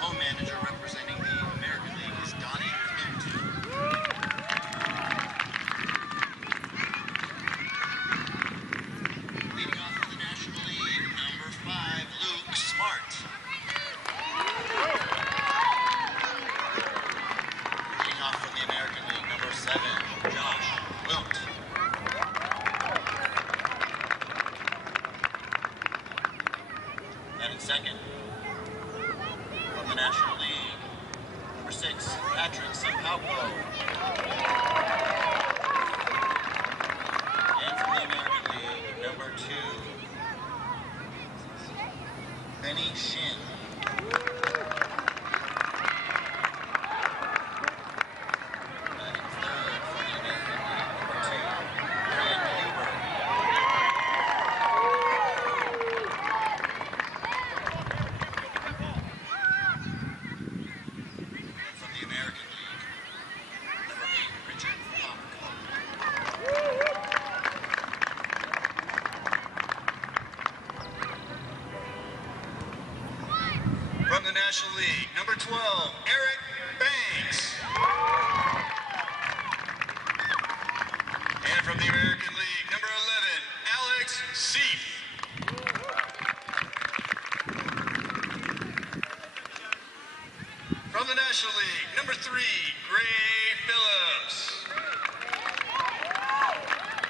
Home manager representing the American League is Donnie Clint. Leading off for the National League, number 5, Luke Smart. Leading off from the American League, number 7, Josh Wilt. And in second, from the National League, number 6, Patrick Simpalco. And from the American League, number 2, Benny Shin. And in third, from the American League, number 2, Greg Huber. From the American League, number 8, Richard Popko. From the National League, number 12, Eric Banks. And from the American League, number 11, Alex Seif. From the National League, number 3, Gray Phillips.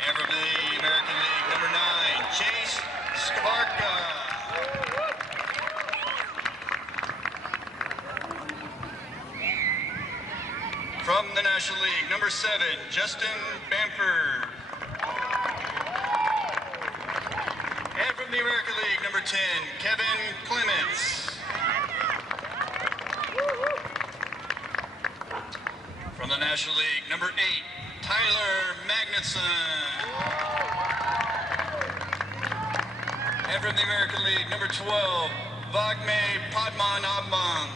And from the American League, number 9, Chase Scarka. From the National League, number 7, Justin Bamford. And from the American League, number 10, Kevin Clements. From the National League, number 8, Tyler Magnuson. And from the American League, number 12, Vagme Padmanabhan.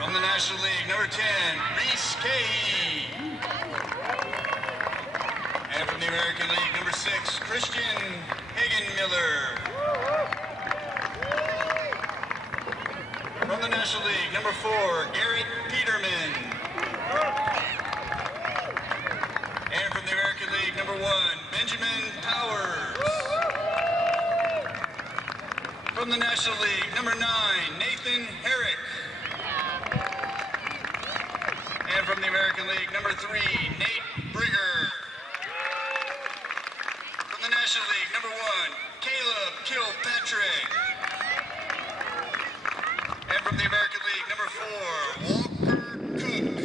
From the National League, number 10, Reese Kay. And from the American League, number 6, Christian Hagenmiller. From the National League, number 4, Garrett Peterman. And from the American League, number 1, Benjamin Powers. From the National League, number 9, Nathan Herrick. And from the American League, number 3, Nate Brigger. From the National League, number 1, Caleb Kilpatrick. And from the American League, number 4, Walker Cook.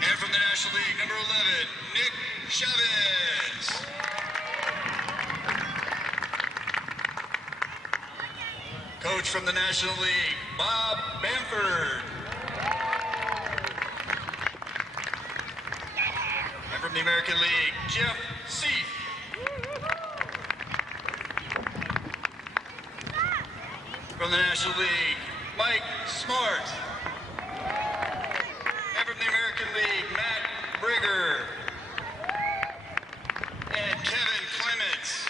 And from the National League, number 11, Nick Chavez. Coach from the National League, Bob Bamford. And from the American League, Jeff Seif. From the National League, Mike Smart. And from the American League, Matt Brigger. And Kevin Clements.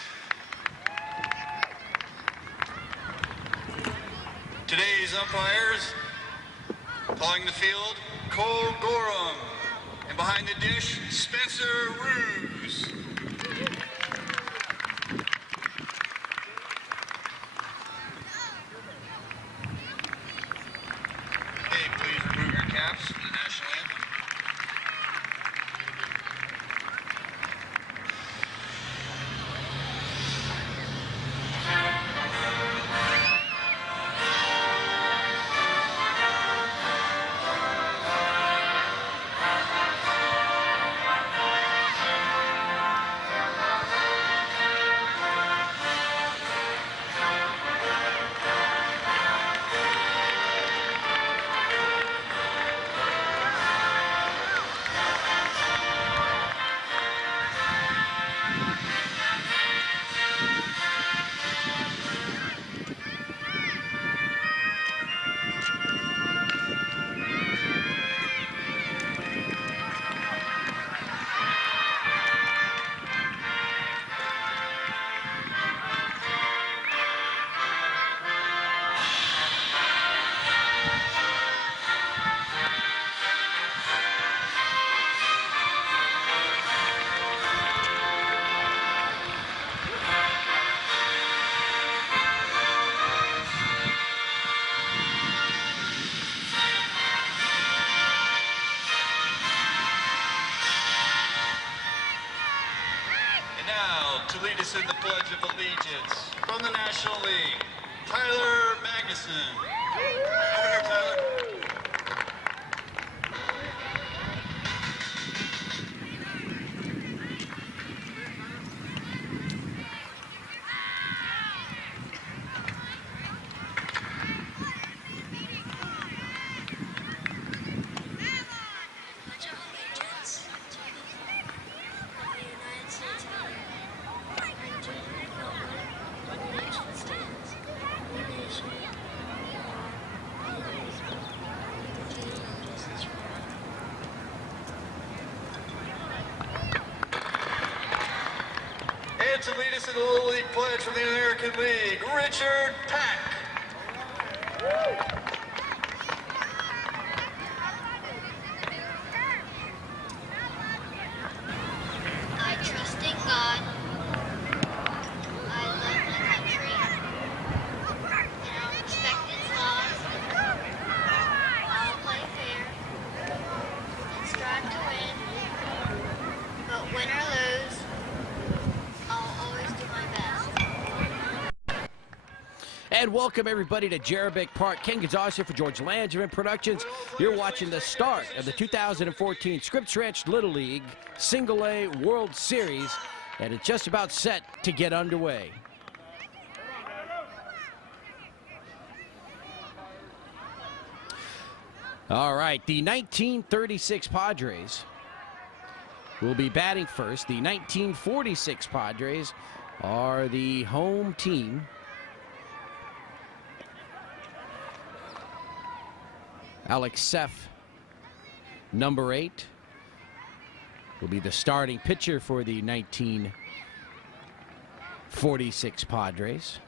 Today's umpires, calling the field, Cole Gorham. And behind the dish, Spencer Ruse. Hey, please remove your caps for the national anthem. to lead us in the Pledge of Allegiance from the National League, Tyler Magnuson. Over here, Tyler. And to lead us in the Little League Pledge from the American League, Richard Pack. I trust in God. I love my country. And I'll respect its laws. I'll play fair and strive to win. But win or lose, I'll always do my best. And welcome everybody to Jerebick Park. Ken Gonzalez here for George Langerman Productions. You're watching the start of the 2014 Scripps Ranch Little League Single A World Series, and it's just about set to get underway. All right, the 1936 Padres will be batting first. The 1946 Padres are the home team. Alex Seff, number 8, will be the starting pitcher for the 1946 Padres.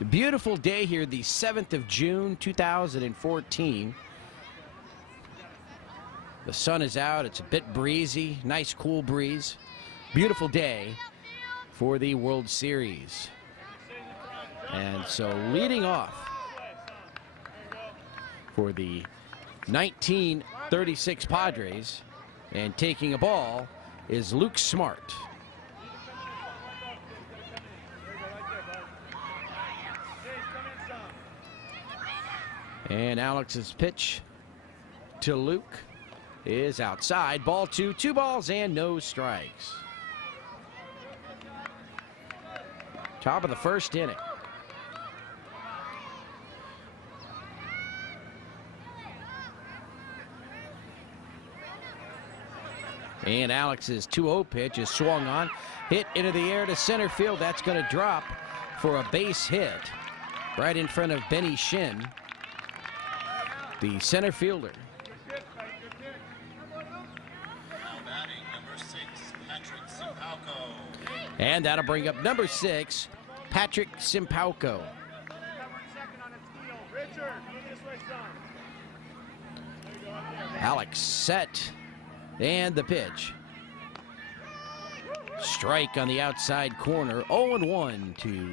A beautiful day here, the 7th of June, 2014. The sun is out, it's a bit breezy, nice cool breeze. Beautiful day for the World Series. And so leading off for the 1936 Padres and taking a ball is Luke Smart. And Alex's pitch to Luke is outside. Ball 2, 2 balls and no strikes. Top of the first inning. And Alex's 2-0 pitch is swung on, hit into the air to center field. That's going to drop for a base hit right in front of Benny Shin, the center fielder. And that'll bring up number 6, Patrick Simpauco. Alex set. And the pitch. Strike on the outside corner. 0-1 to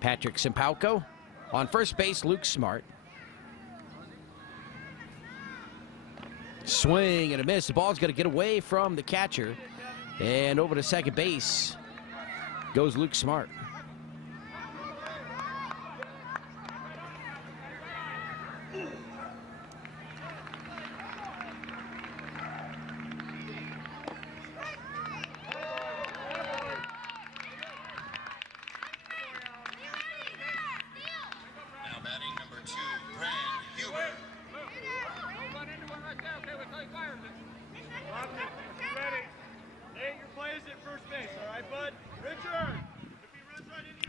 Patrick Simpauco. On first base, Luke Smart. Swing and a miss. The ball's going to get away from the catcher. And over to second base goes Luke Smart.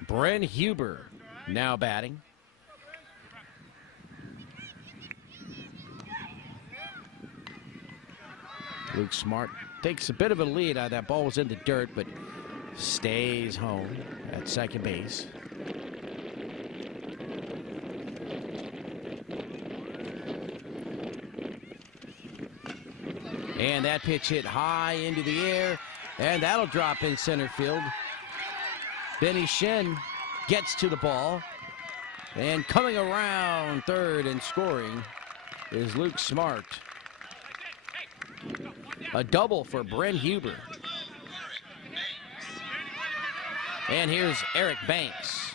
Bren Huber now batting. Luke Smart takes a bit of a lead. That ball was in the dirt, but stays home at second base. And that pitch hit high into the air, and that'll drop in center field. Benny Shin gets to the ball, and coming around third and scoring is Luke Smart. A double for Brent Huber. And here's Eric Banks.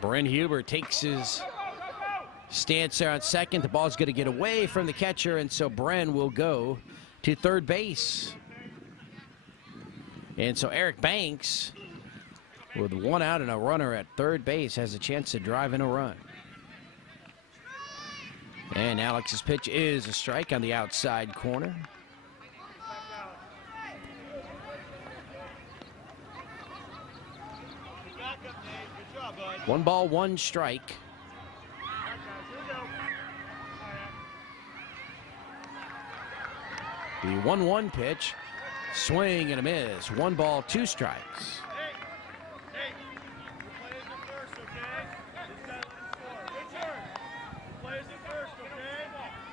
Brent Huber takes his stance there on second. The ball's going to get away from the catcher, and so Brent will go to third base. And so Eric Banks, with one out and a runner at third base, has a chance to drive in a run. And Alex's pitch is a strike on the outside corner. One ball, one strike. The 1-1 pitch, swing and a miss. One ball, two strikes.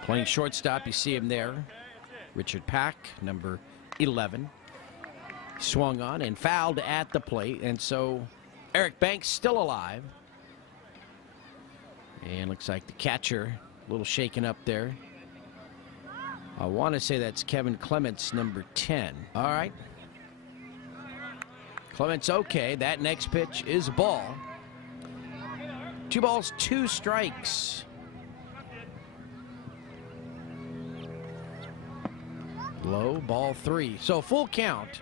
Playing shortstop, you see him there. Richard Pack, number 11. Swung on and fouled at the plate, and so Eric Banks still alive. And looks like the catcher a little shaken up there. I want to say that's Kevin Clements, number 10. All right. Clements okay. That next pitch is a ball. 2 balls, 2 strikes. Low, ball 3. So full count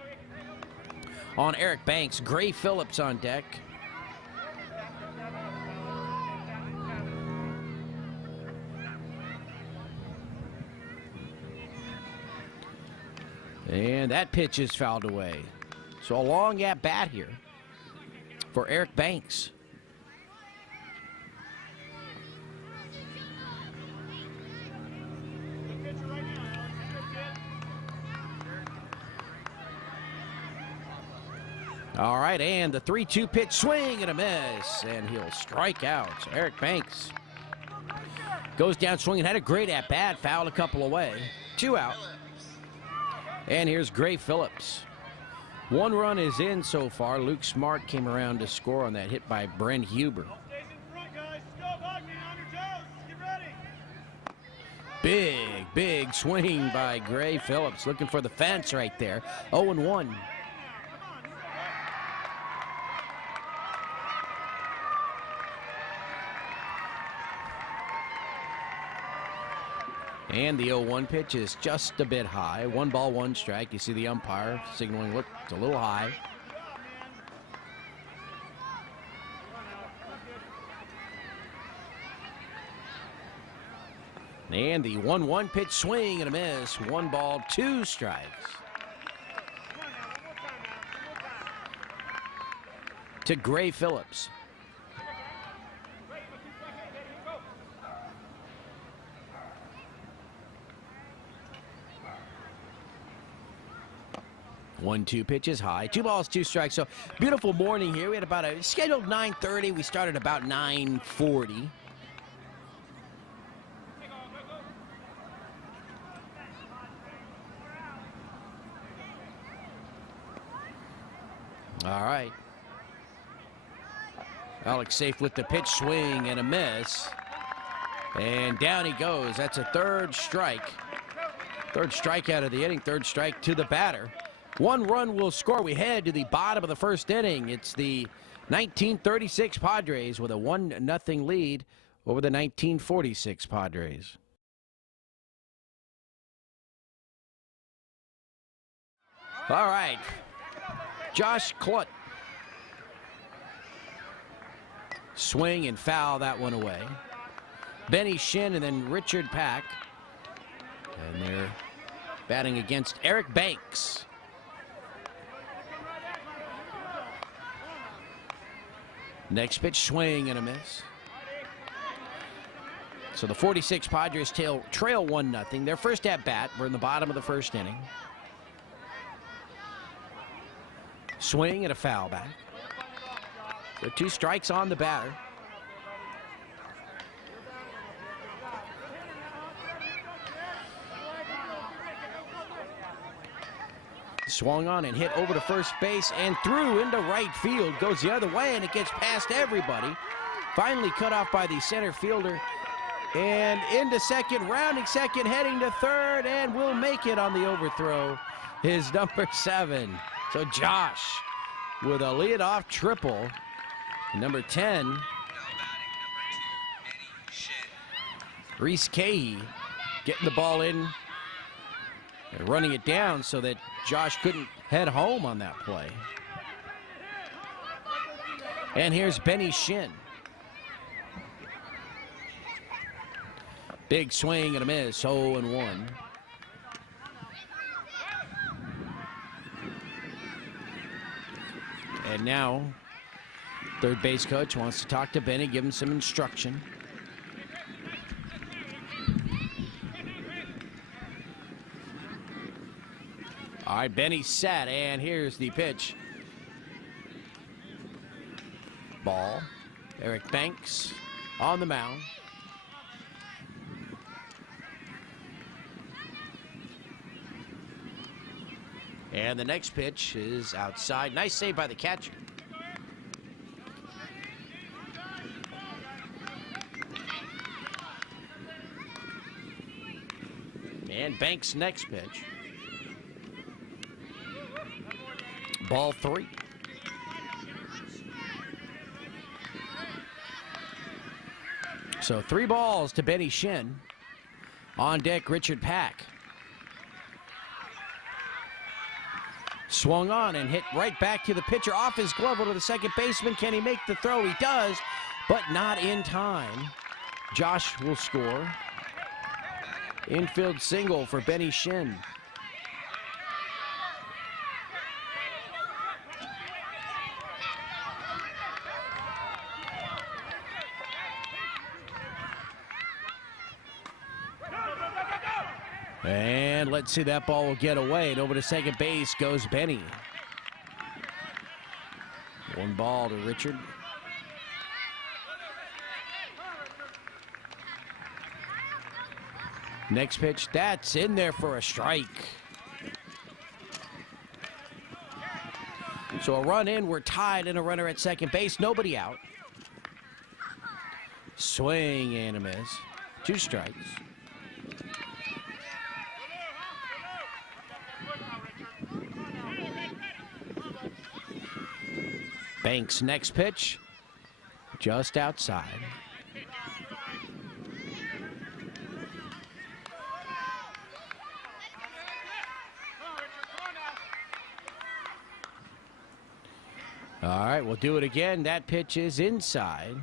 on Eric Banks. Gray Phillips on deck. And that pitch is fouled away. So a long at bat here for Eric Banks. All right, and the 3-2 pitch, swing and a miss, and he'll strike out. So Eric Banks goes down swinging, had a great at bat, fouled a couple away. 2 out. And here's Gray Phillips. 1 run is in so far. Luke Smart came around to score on that hit by Brent Huber. Big swing by Gray Phillips, looking for the fence right there. 0-1. And the 0-1 pitch is just a bit high. 1 ball, 1 strike. You see the umpire signaling, look, it's a little high. And the 1-1 pitch, swing and a miss. 1 ball, 2 strikes. To Gray Phillips. One-two pitches high. 2 balls, 2 strikes. So beautiful morning here. We had about a scheduled 9:30. We started about 9:40. All right. Alex safe with the pitch, swing and a miss. And down he goes. That's a 3rd strike. 3rd strikeout of the inning. 3rd strike to the batter. 1 run will score. We head to the bottom of the 1st inning. It's the 1936 Padres with a 1-0 lead over the 1946 Padres. All right. Josh Clutt. Swing and foul that one away. Benny Shin and then Richard Pack. And they're batting against Eric Banks. Next pitch, swing and a miss. So the 46 Padres trail 1-0. Their first at bat. We're in the bottom of the 1st inning. Swing and a foul back. So 2 strikes on the batter. Swung on and hit over to first base and through into right field. Goes the other way and it gets past everybody. Finally cut off by the center fielder. And into second, rounding second, heading to third, and will make it on the overthrow. His number 7. So Josh with a leadoff triple. Number 10, Reese Cahey getting the ball in and running it down so that Josh couldn't head home on that play. And here's Benny Shin. Big swing and a miss, 0-1. And now, third base coach wants to talk to Benny, give him some instruction. All right, Benny's set, and here's the pitch. Ball. Eric Banks on the mound. And the next pitch is outside. Nice save by the catcher. And Banks' next pitch. Ball 3. So 3 balls to Benny Shin. On deck, Richard Pack. Swung on and hit right back to the pitcher. Off his glove to the second baseman. Can he make the throw? He does, but not in time. Josh will score. Infield single for Benny Shin. And let's see, that ball will get away. And over to second base goes Benny. 1 ball to Richard. Next pitch, that's in there for a strike. So a run in, we're tied, and a runner at second base, nobody out. Swing and a miss. 2 strikes. Banks' next pitch, just outside. All right, we'll do it again. That pitch is inside.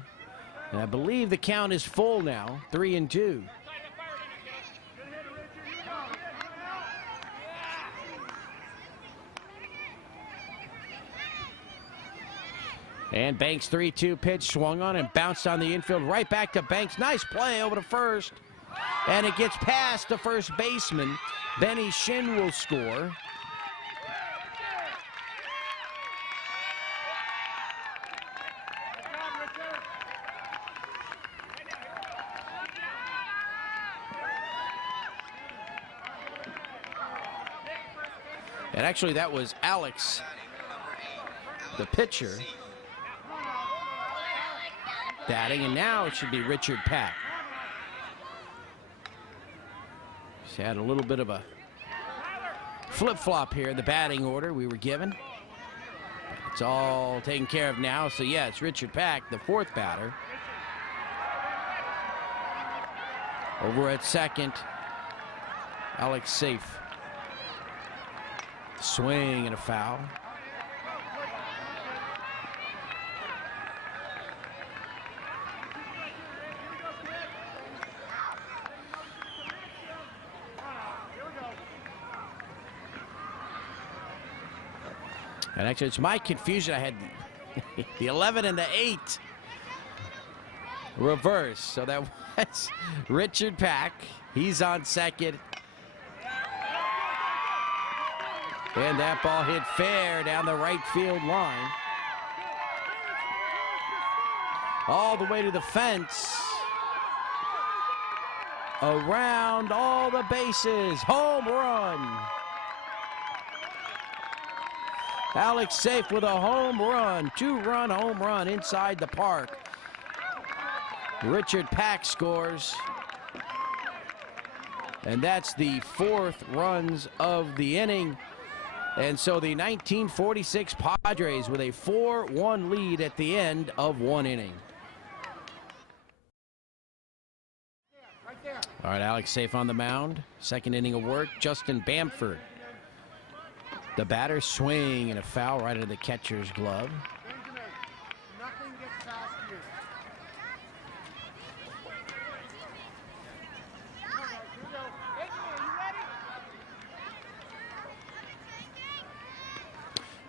And I believe the count is full now, 3-2. And Banks' 3-2 pitch swung on and bounced on the infield right back to Banks. Nice play over to first. And it gets past the first baseman. Benny Shin will score. And actually that was Alex, the pitcher, batting, and now it should be Richard Pack. He's had a little bit of a flip-flop here in the batting order we were given. It's all taken care of now, so yeah, it's Richard Pack, the 4th batter. Over at second, Alex safe. Swing and a foul. And actually, it's my confusion. I had the 11 and the 8 reverse. So that was Richard Pack. He's on second. And that ball hit fair down the right field line. All the way to the fence. Around all the bases. Home run. Alex Safe with a home run. 2-run home run inside the park. Richard Pack scores. And that's the 4th runs of the inning. And so the 1946 Padres with a 4-1 lead at the end of 1 inning. All right, Alex safe on the mound. 2nd inning of work, Justin Bamford. The batter swing and a foul right into the catcher's glove.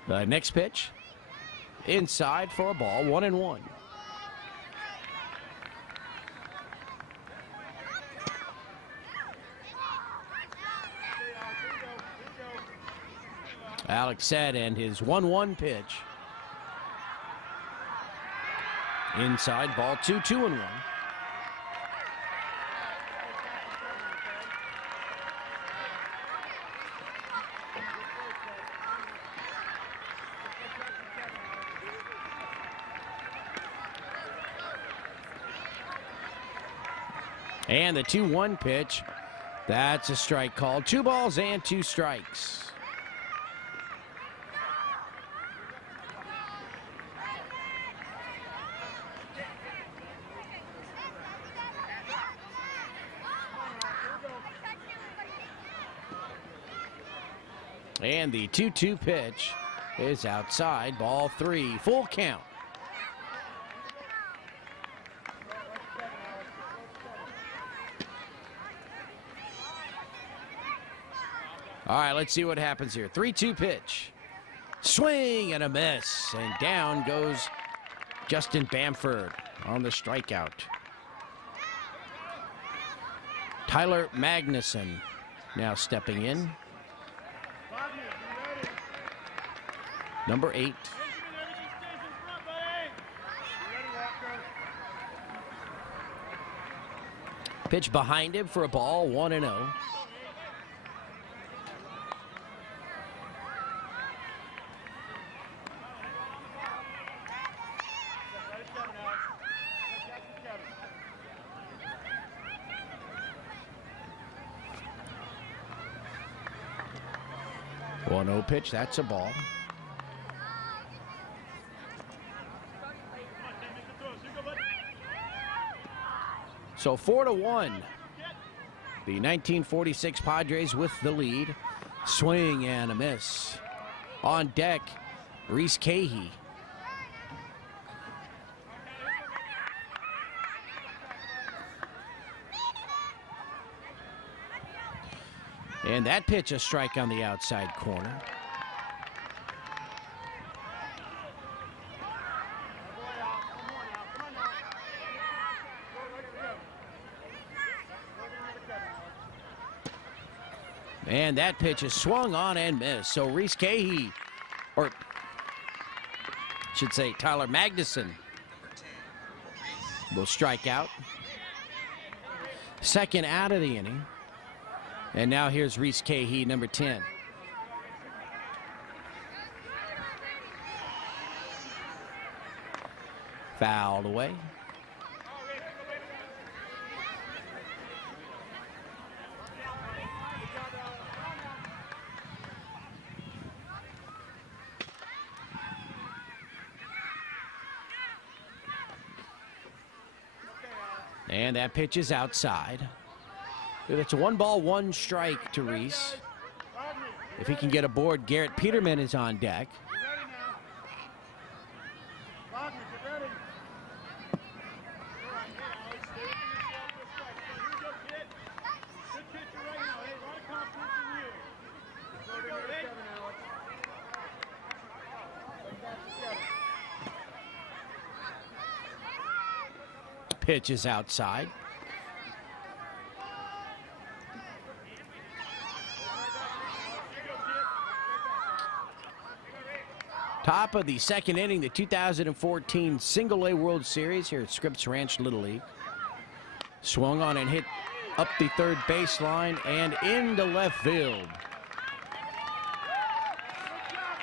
The next pitch, inside for a ball, 1-1. Alex set and his 1-1 pitch. Inside, ball 2, 2-1. And the 2-1 pitch, that's a strike called. 2 balls and 2 strikes. And the 2-2 pitch is outside, ball 3, full count. All right, let's see what happens here. 3-2 pitch. Swing and a miss. And down goes Justin Bamford on the strikeout. Tyler Magnuson now stepping in. Number 8. Pitch behind him for a ball, 1-0. No pitch, that's a ball. So 4-1. The 1946 Padres with the lead. Swing and a miss. On deck, Reese Cahey. And that pitch, a strike on the outside corner. And that pitch is swung on and missed. So Reese Cahey, or I should say Tyler Magnuson, will strike out. 2nd out of the inning. And now here's Reese Cahey, number 10. Fouled away. And that pitch is outside. It's a 1-ball, 1 strike to Reese. If he can get aboard, Garrett Peterman is on deck. Pitch is outside. Top of the 2nd inning, the 2014 Single-A World Series here at Scripps Ranch Little League. Swung on and hit up the 3rd baseline and into left field.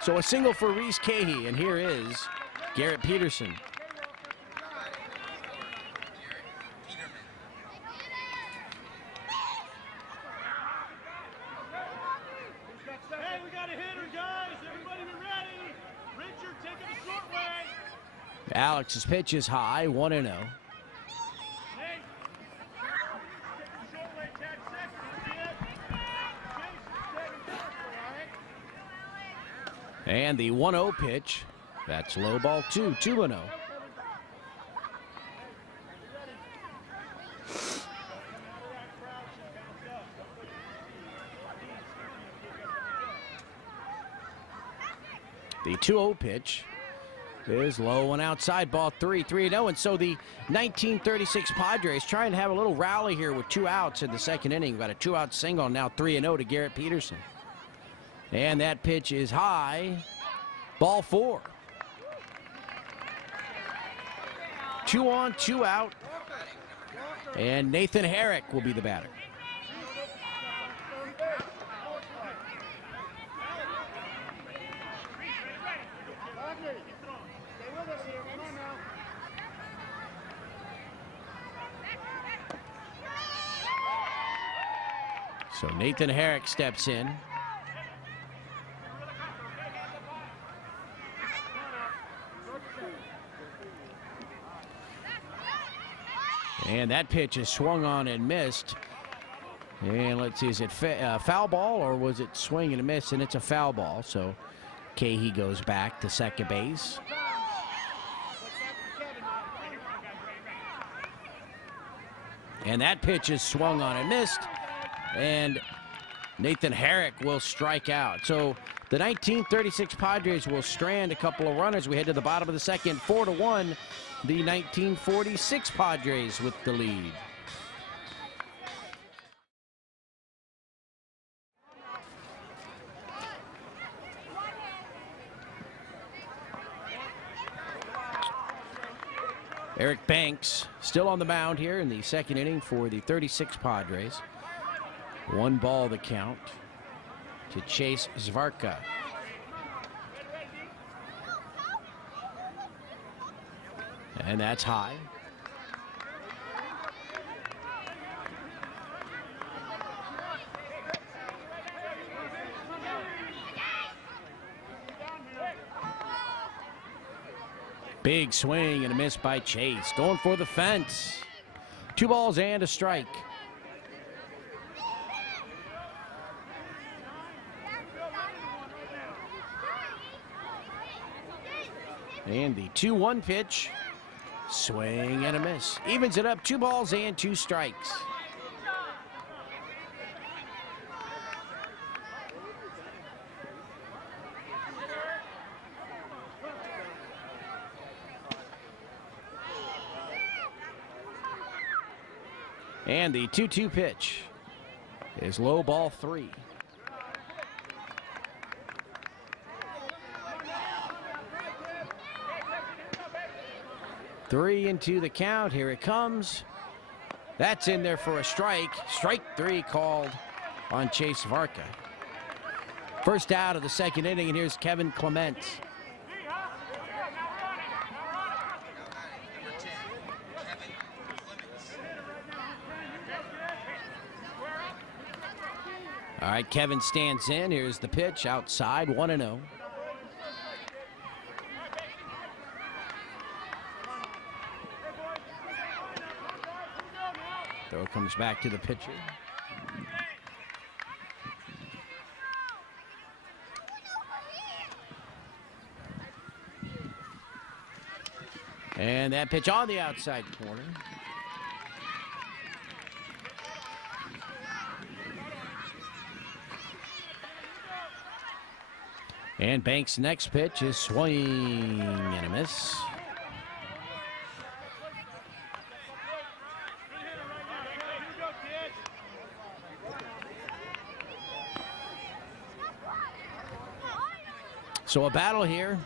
So a single for Reese Cahey, and here is Garrett Peterson. Alex's pitch is high, 1-0. And the 1-0 pitch, that's low ball 2, 2-0. The 2-0 pitch is low and outside, ball 3, 3-0. And so the 1936 Padres trying to have a little rally here with 2 outs in the second inning. Got a 2-out single, now 3-0 to Garrett Peterson. And that pitch is high, ball 4. 2 on, 2 out. And Nathan Herrick will be the batter. So Nathan Herrick steps in. And that pitch is swung on and missed. And let's see, is it foul ball or was it swing and a miss? And it's a foul ball. So Cahey goes back to second base. And that pitch is swung on and missed. And Nathan Herrick will strike out. So the 1936 Padres will strand a couple of runners. We head to the bottom of the second, 4-1. The 1946 Padres with the lead. Eric Banks still on the mound here in the second inning for the 36 Padres. 1 ball the count to Chase Zvarka. And that's high. Big swing and a miss by Chase. Going for the fence. 2 balls and a strike. And the 2-1 pitch. Swing and a miss. Evens it up, 2 balls and 2 strikes. And the 2-2 pitch is low, ball 3. Three into the count. Here it comes. That's in there for a strike. Strike 3 called on Chase Varka. First out of the second inning, and here's Kevin Clements. All right, Kevin stands in. Here's the pitch outside, 1-0. Throw comes back to the pitcher. And that pitch on the outside corner. And Banks' next pitch is swing and a miss. So a battle here.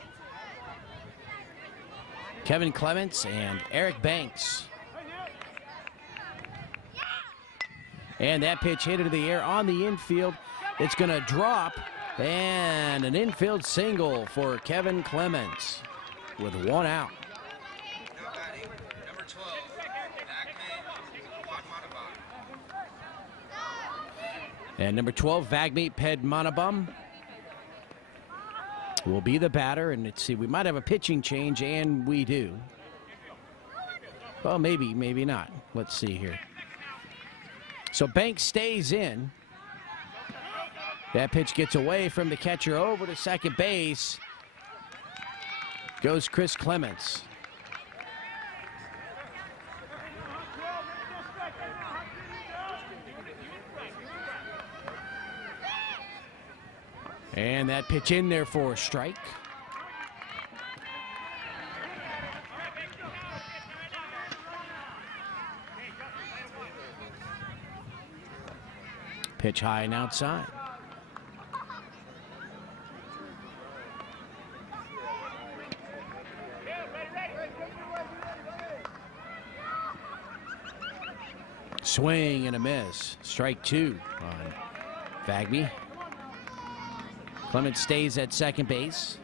Kevin Clements and Eric Banks. And that pitch hit into the air on the infield. It's going to drop. And an infield single for Kevin Clements with 1 out. Number 12, And number 12, Vagmeet Pedmanabam. will be the batter. And let's see, we might have a pitching change, and we do. Well, maybe, maybe not. Let's see here. So Banks stays in. That pitch gets away from the catcher over to second base. Goes Chris Clements. And that pitch in there for a strike. Pitch high and outside. Swing and a miss. Strike two on Fagby. Clements stays at second base.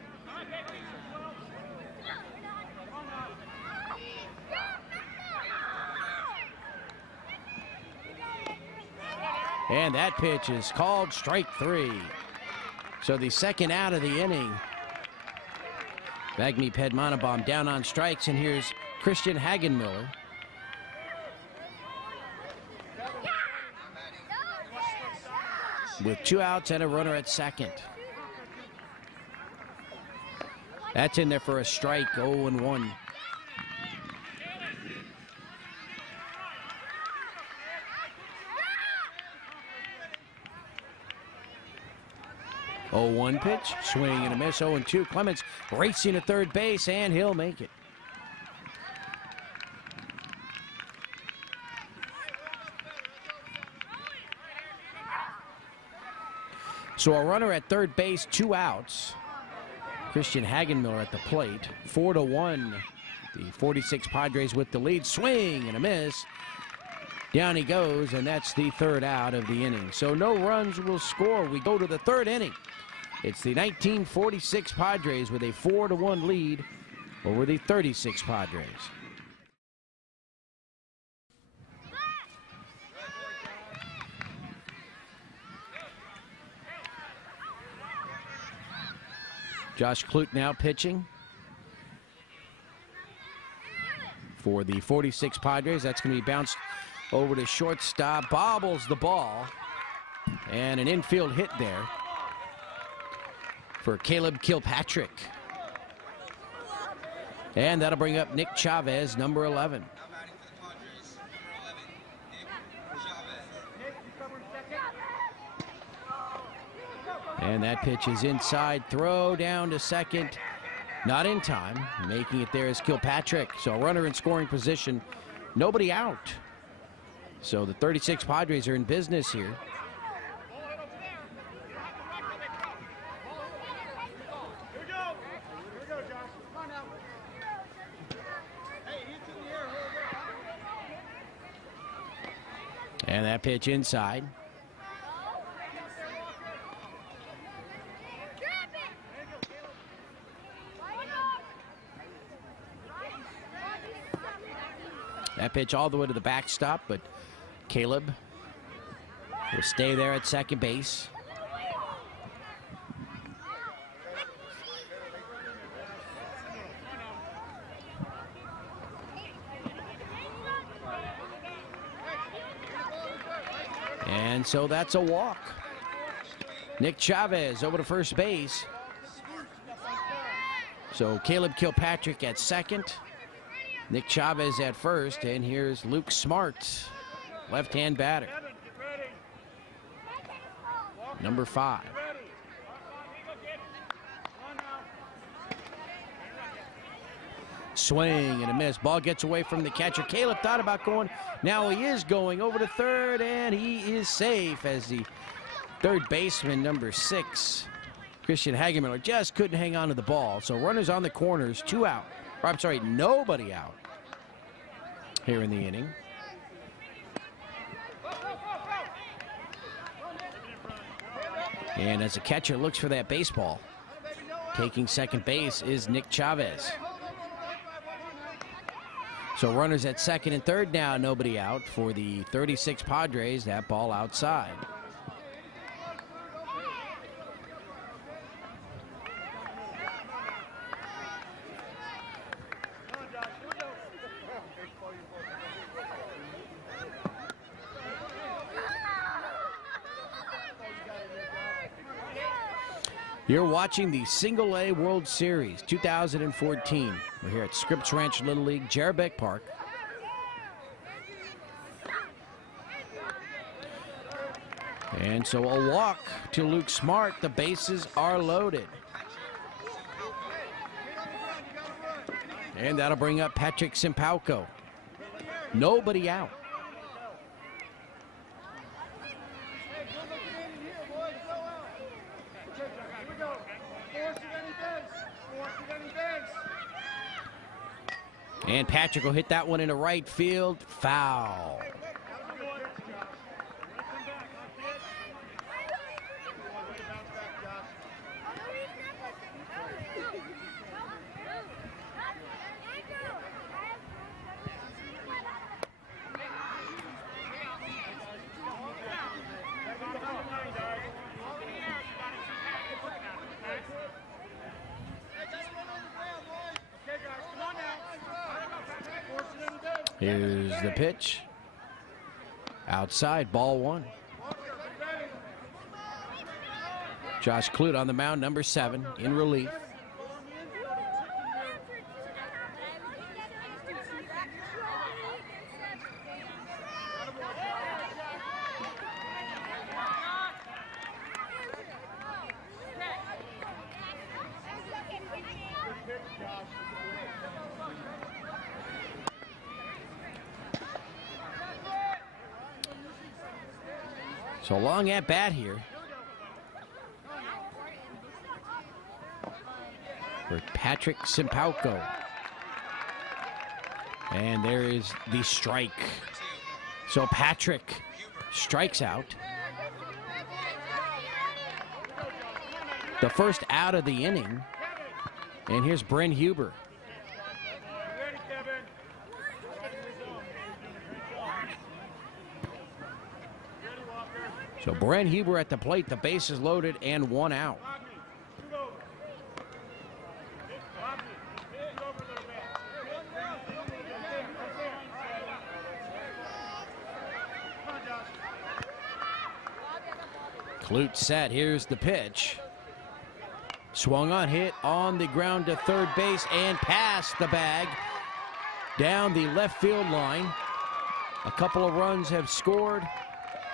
And that pitch is called strike three. So the second out of the inning. Vagmi Pedmanabom down on strikes, and here's Christian Hagenmiller. With 2 outs and a runner at second. That's in there for a strike, 0-1. Oh, 1 pitch, swing and a miss, 0-2. Clements racing to third base, and he'll make it. So a runner at third base, 2 outs. Christian Hagenmiller at the plate, 4-1. The 46 Padres with the lead. Swing and a miss. Down he goes, and that's the third out of the inning. So no runs will score. We go to the third inning. It's the 1946 Padres with a 4-1 lead over the 36 Padres. Josh Clute now pitching for the 46 Padres. That's going to be bounced over to shortstop. Bobbles the ball. And an infield hit there for Caleb Kilpatrick. And that'll bring up Nick Chavez, number 11. And that pitch is inside, throw down to second, not in time. Making it there is Kilpatrick. So a runner in scoring position, nobody out. So the 36 Padres are in business here. And that pitch inside. That pitch all the way to the backstop, but Caleb will stay there at second base. And so that's a walk. Nick Chavez over to first base. So Caleb Kilpatrick at second. Nick Chavez at first, and here's Luke Smart, left-hand batter. Number 5. Swing and a miss. Ball gets away from the catcher. Caleb thought about going. Now he is going over to third, and he is safe as the third baseman, number 6, Christian Hagenmiller, just couldn't hang on to the ball. So runners on the corners, 2 out. Or, I'm sorry, nobody out here in the inning. And as the catcher looks for that baseball, taking second base is Nick Chavez. So runners at second and third now, nobody out for the 36 Padres. That ball outside. You're watching the Single A World Series 2014. We're here at Scripps Ranch Little League, Jerbeck Park. And so a walk to Luke Smart. The bases are loaded. And that'll bring up Patrick Simpauco. Nobody out. And Patrick will hit that one into right field. Foul. Here's the pitch. Outside, ball one. Josh Clute on the mound, number 7, in relief. So long at bat here for Patrick Simpauco. And there is the strike. So Patrick strikes out. The first out of the inning. And here's Brent Huber. So Brent Huber at the plate, the bases loaded and 1 out. Clute set, here's the pitch. Swung on, hit on the ground to third base and past the bag down the left field line. A couple of runs have scored.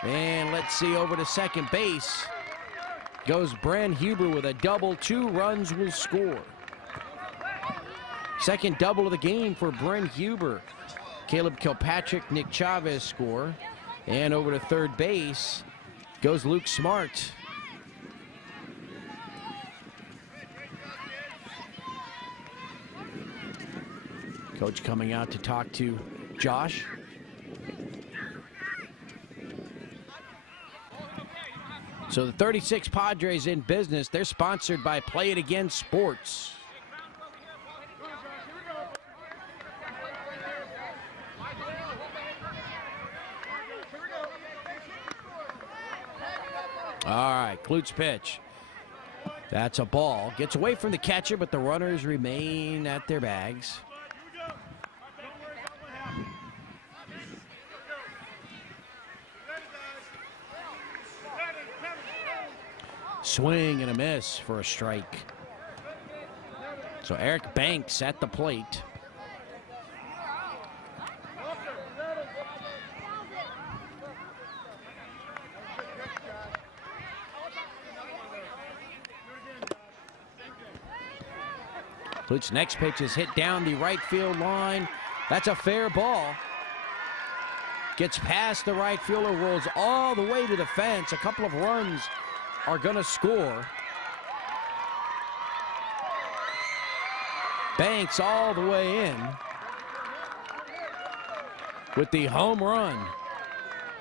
And let's see, over to second base goes Brent Huber with a double. 2 runs will score. Second double of the game for Brent Huber. Caleb Kilpatrick, Nick Chavez score. And over to third base goes Luke Smart. Coach coming out to talk to Josh. So the 36 Padres in business. They're sponsored by Play It Again Sports. All right, Clute's pitch. That's a ball. Gets away from the catcher, but the runners remain at their bags. Swing and a miss for a strike. So Eric Banks at the plate. Clute's next pitch is hit down the right field line. That's a fair ball. Gets past the right fielder, rolls all the way to the fence. A couple of runs are going to score. Banks all the way in with the home run.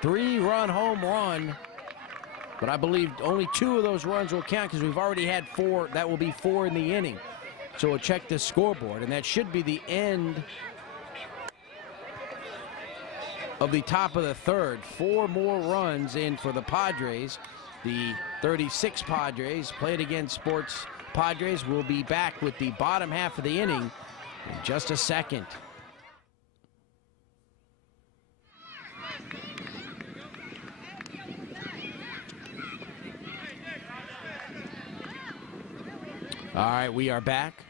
3-run home run. But I believe only 2 of those runs will count because we've already had 4. That will be 4 in the inning. So we'll check the scoreboard, and that should be the end of the top of the third. 4 more runs in for the Padres. The 36 Padres, Play It Again Sports Padres, will be back with the bottom half of the inning in just a second. All right, we are back.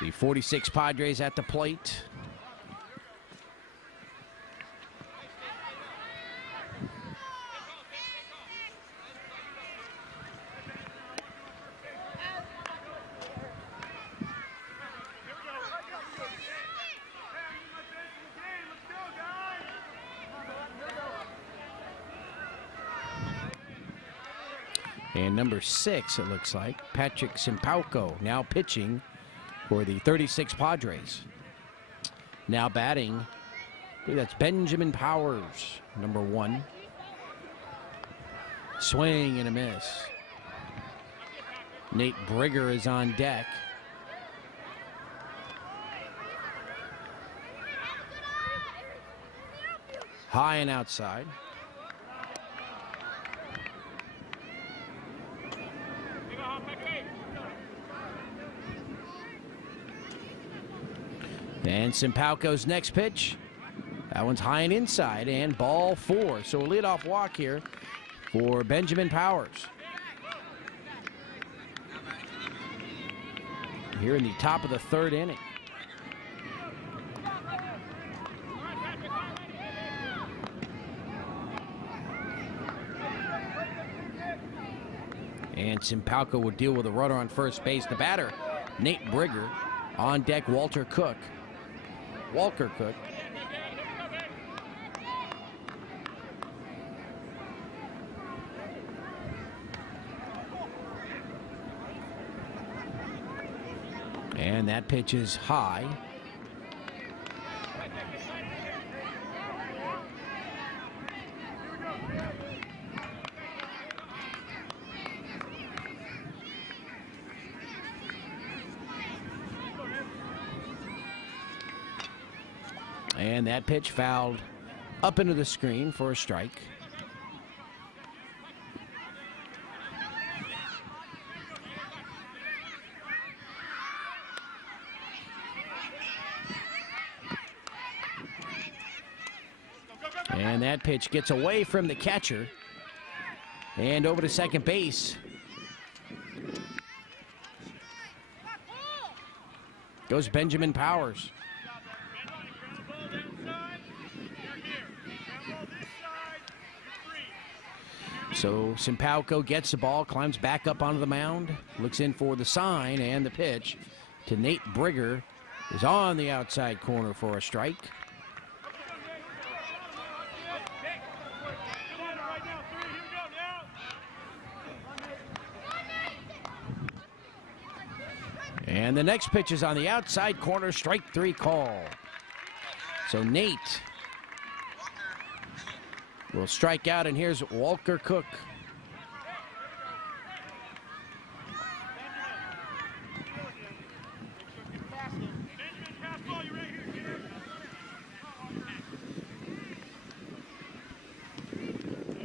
The 46 Padres at the plate. And number 6, it looks like, Patrick Simpauco, now pitching for the 36 Padres. Now batting, I believe that's Benjamin Powers, number 1. Swing and a miss. Nate Brigger is on deck. High and outside. And Simpauco's next pitch. That one's high and inside, and ball 4. So a leadoff walk here for Benjamin Powers. Here in the top of the 3rd inning. And Simpauco will deal with a runner on first base. The batter, Nate Brigger. On deck, Walker Cook. And that pitch is high. And that pitch fouled up into the screen for a strike. And that pitch gets away from the catcher and over to second base. Goes Benjamin Powers. So Simpauco gets the ball, climbs back up onto the mound, looks in for the sign, and the pitch to Nate Brigger is on the outside corner for a strike. And the next pitch is on the outside corner, strike 3 call. So Nate will strike out, and here's Walker Cook.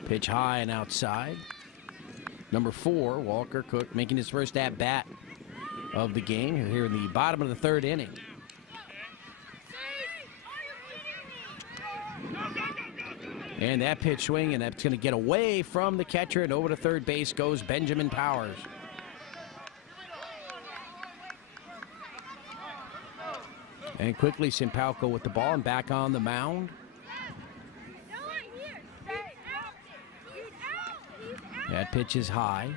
Pitch high and outside. Number 4, Walker Cook, making his first at-bat of the game here in the bottom of the 3rd inning. And that pitch swing, and that's going to get away from the catcher, and over to third base goes Benjamin Powers. And quickly Simpauco with the ball and back on the mound. That pitch is high.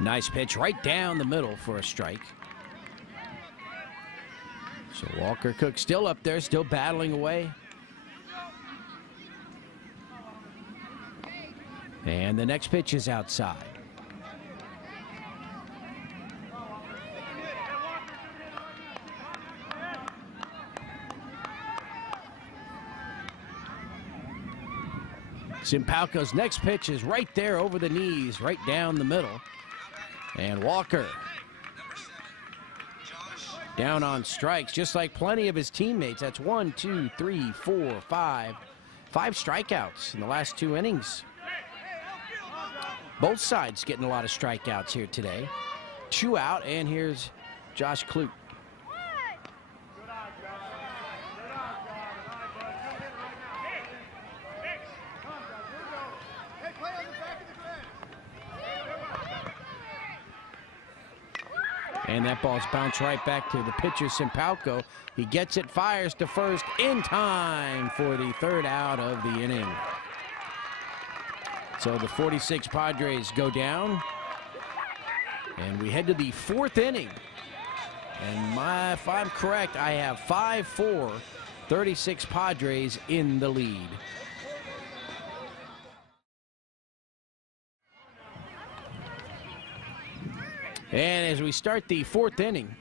Nice pitch right down the middle for a strike. So Walker Cook still up there, still battling away. And the next pitch is outside. Simpauco's next pitch is right there over the knees, right down the middle. And Walker down on strikes, just like plenty of his teammates. That's 1, 2, 3, 4, 5. 5 strikeouts in the last 2 innings. Both sides getting a lot of strikeouts here today. 2 out, and here's Josh Clute. And that ball's bounced right back to the pitcher, Simpalco. He gets it, fires to first in time for the 3rd out of the inning. So the 46 Padres go down. And we head to the 4th inning. And if I'm correct, I have 5-4, 36 Padres in the lead. And as we start the 4th inning,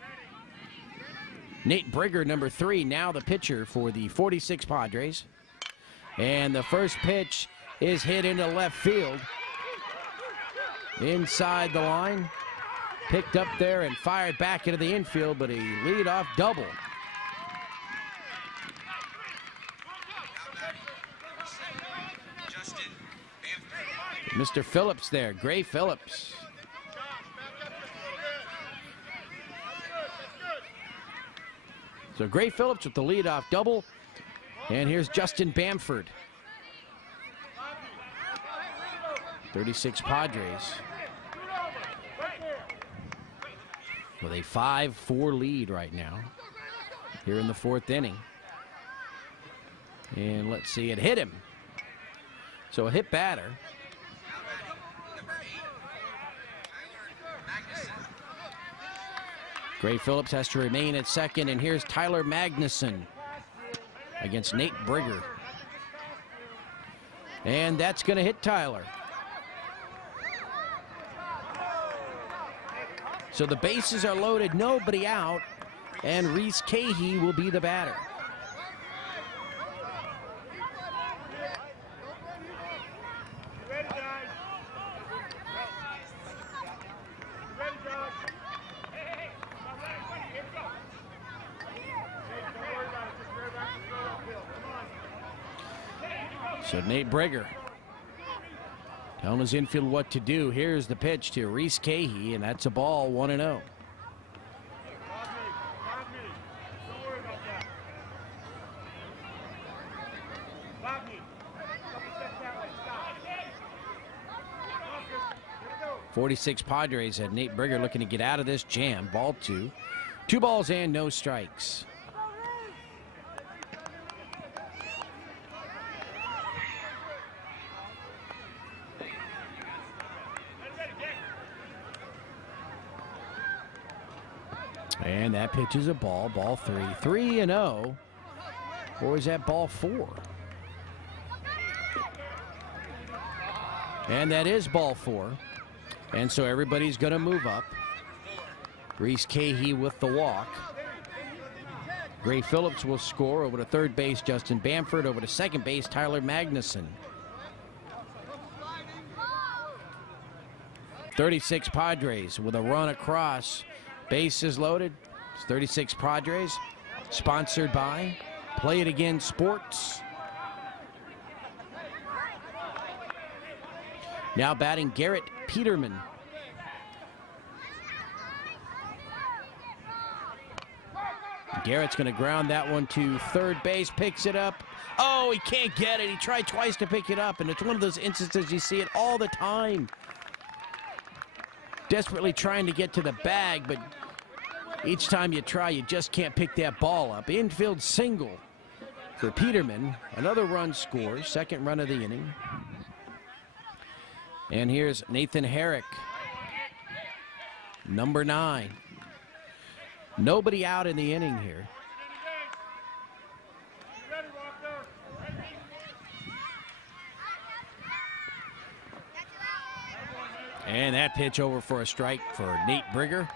Nate Brigger, number 3, now the pitcher for the 46 Padres. And the first pitch is hit into left field. Inside the line. Picked up there and fired back into the infield, but a leadoff double. Mr. Phillips there, Gray Phillips. So Gray Phillips with the leadoff double. And here's Justin Bamford. 36 Padres with a 5-4 lead right now here in the 4th inning. And let's see, it hit him. So a hit batter. Gray Phillips has to remain at second, and here's Tyler Magnuson against Nate Brigger. And that's going to hit Tyler. So the bases are loaded, nobody out, and Reese Cahey will be the batter. So Nate Brigger telling his infield what to do. Here's the pitch to Reese Cahey, and that's a ball, 1-0. .46 Padres had Nate Brigger looking to get out of this jam. Ball 2. 2 balls and no strikes. And that pitch is a ball, ball 3. 3-0. Or is that ball 4? And that is ball 4. And so everybody's going to move up. Reese Cahey with the walk. Gray Phillips will score. Over to third base, Justin Bamford. Over to second base, Tyler Magnuson. 36 Padres with a run across. Bases loaded. It's 36 Padres. Sponsored by Play It Again Sports. Now batting Garrett Peterman. Garrett's going to ground that one to third base. Picks it up. Oh, he can't get it. He tried twice to pick it up, and it's one of those instances you see it all the time. Desperately trying to get to the bag, but each time you try, you just can't pick that ball up. Infield single for Peterman. Another run scores. Second run of the inning. And here's Nathan Herrick, number 9. Nobody out in the inning here. And that pitch over for a strike for Nate Brigger.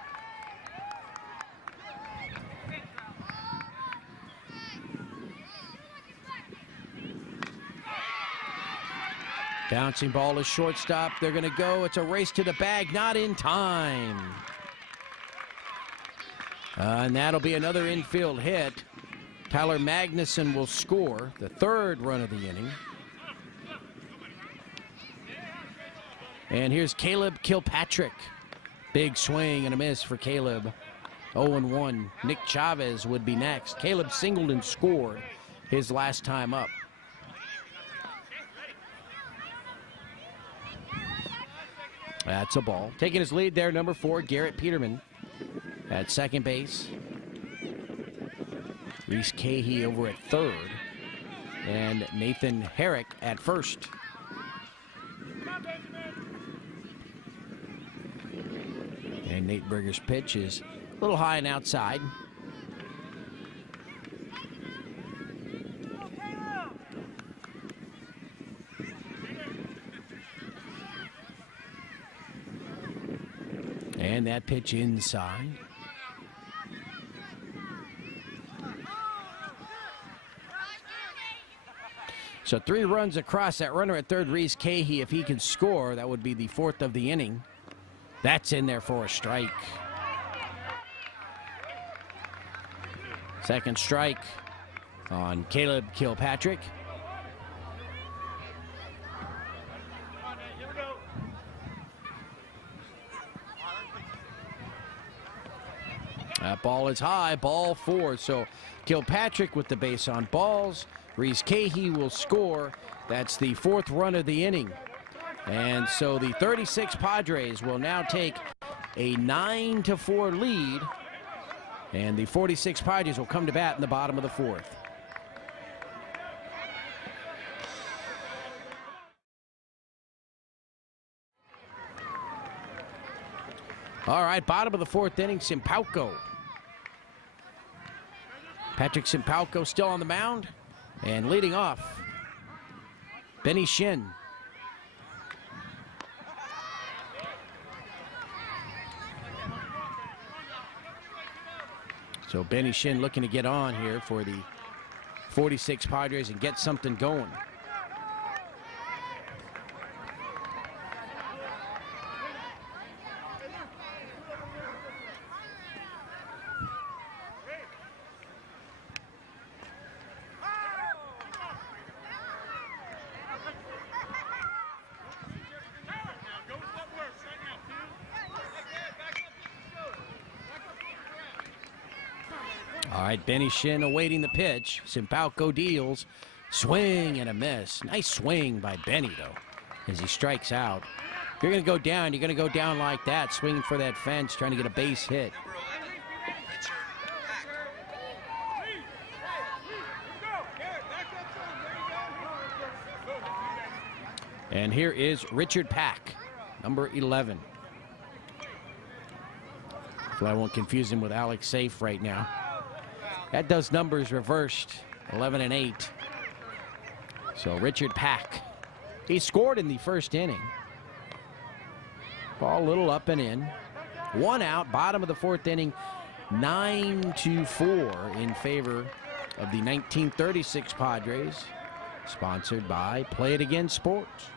Bouncing ball to shortstop. They're going to go. It's a race to the bag. Not in time. And that'll be another infield hit. Tyler Magnuson will score the third run of the inning. And here's Caleb Kilpatrick Big swing and a miss for Caleb. 0-1. Nick Chavez would be next. Caleb singled and scored his last time up. That's a ball. Taking his lead there, number 4, Garrett Peterman at second base. Reese Cahey over at third. And Nathan Herrick at first. And Nate Berger's pitch is a little high and outside. And that pitch inside. So 3 runs across. That runner at third, Reese Cahey, if he can score, that would be the 4th of the inning. That's in there for a strike. Second strike on Caleb Kilpatrick. That ball is high, ball 4. So Kilpatrick with the base on balls. Reese Cahey will score. That's the 4th run of the inning. And so the 36 Padres will now take a 9-4 lead. And the 46 Padres will come to bat in the bottom of the 4th. All right, bottom of the 4th inning, Simpauco. Patrick Simpauco still on the mound. And leading off, Benny Shin. So Benny Shin looking to get on here for the 46 Padres and get something going. All right, Benny Shin awaiting the pitch. Simpauco deals. Swing and a miss. Nice swing by Benny, though, as he strikes out. If you're going to go down, you're going to go down like that, swinging for that fence, trying to get a base hit. And here is Richard Pack, number 11. So I won't confuse him with Alex Safe right now. That does numbers reversed, 11 and 8. So Richard Pack, he scored in the first inning. Ball a little up and in. 1 out, bottom of the 4th inning, 9-4 in favor of the 1936 Padres, sponsored by Play It Again Sports.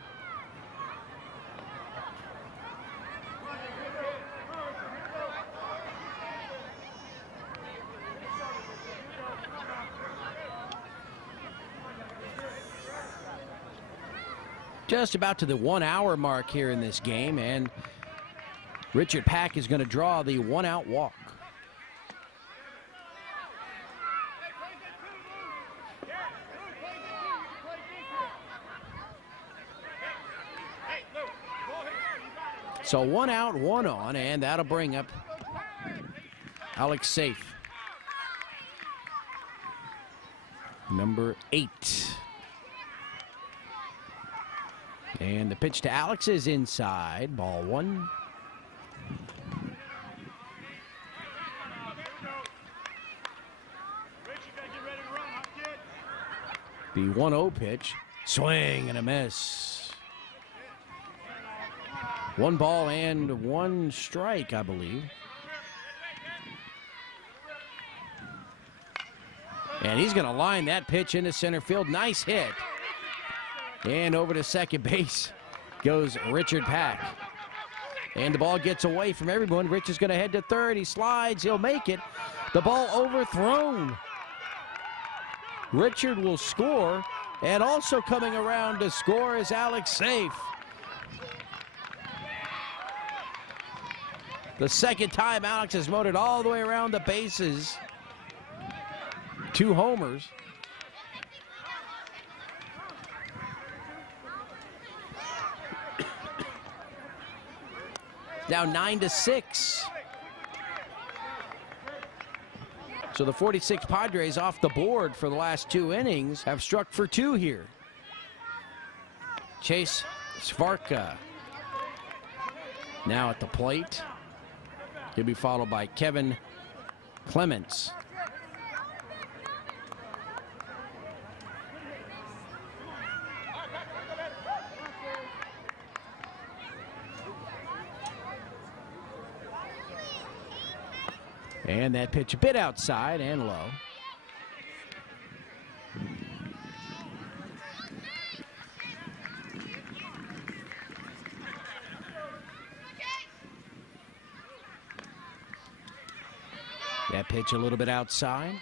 Just about to the 1 hour mark here in this game, and Richard Pack is going to draw the 1-out walk. So 1 out, 1 on, and that'll bring up Alex Safe, number 8. And the pitch to Alex is inside, ball 1. The 1-0 pitch, swing and a miss. 1 ball and 1 strike, I believe. And he's going to line that pitch into center field. Nice hit. And over to second base goes Richard Pack. And the ball gets away from everyone. Rich is going to head to third. He slides. He'll make it. The ball overthrown. Richard will score. And also coming around to score is Alex Safe. The second time Alex has motored all the way around the bases. 2 homers. Now 9-6. So the 46 Padres off the board for the last 2 innings have struck for 2 here. Chase Svarka now at the plate. He'll be followed by Kevin Clements. And that pitch a bit outside and low. That pitch a little bit outside.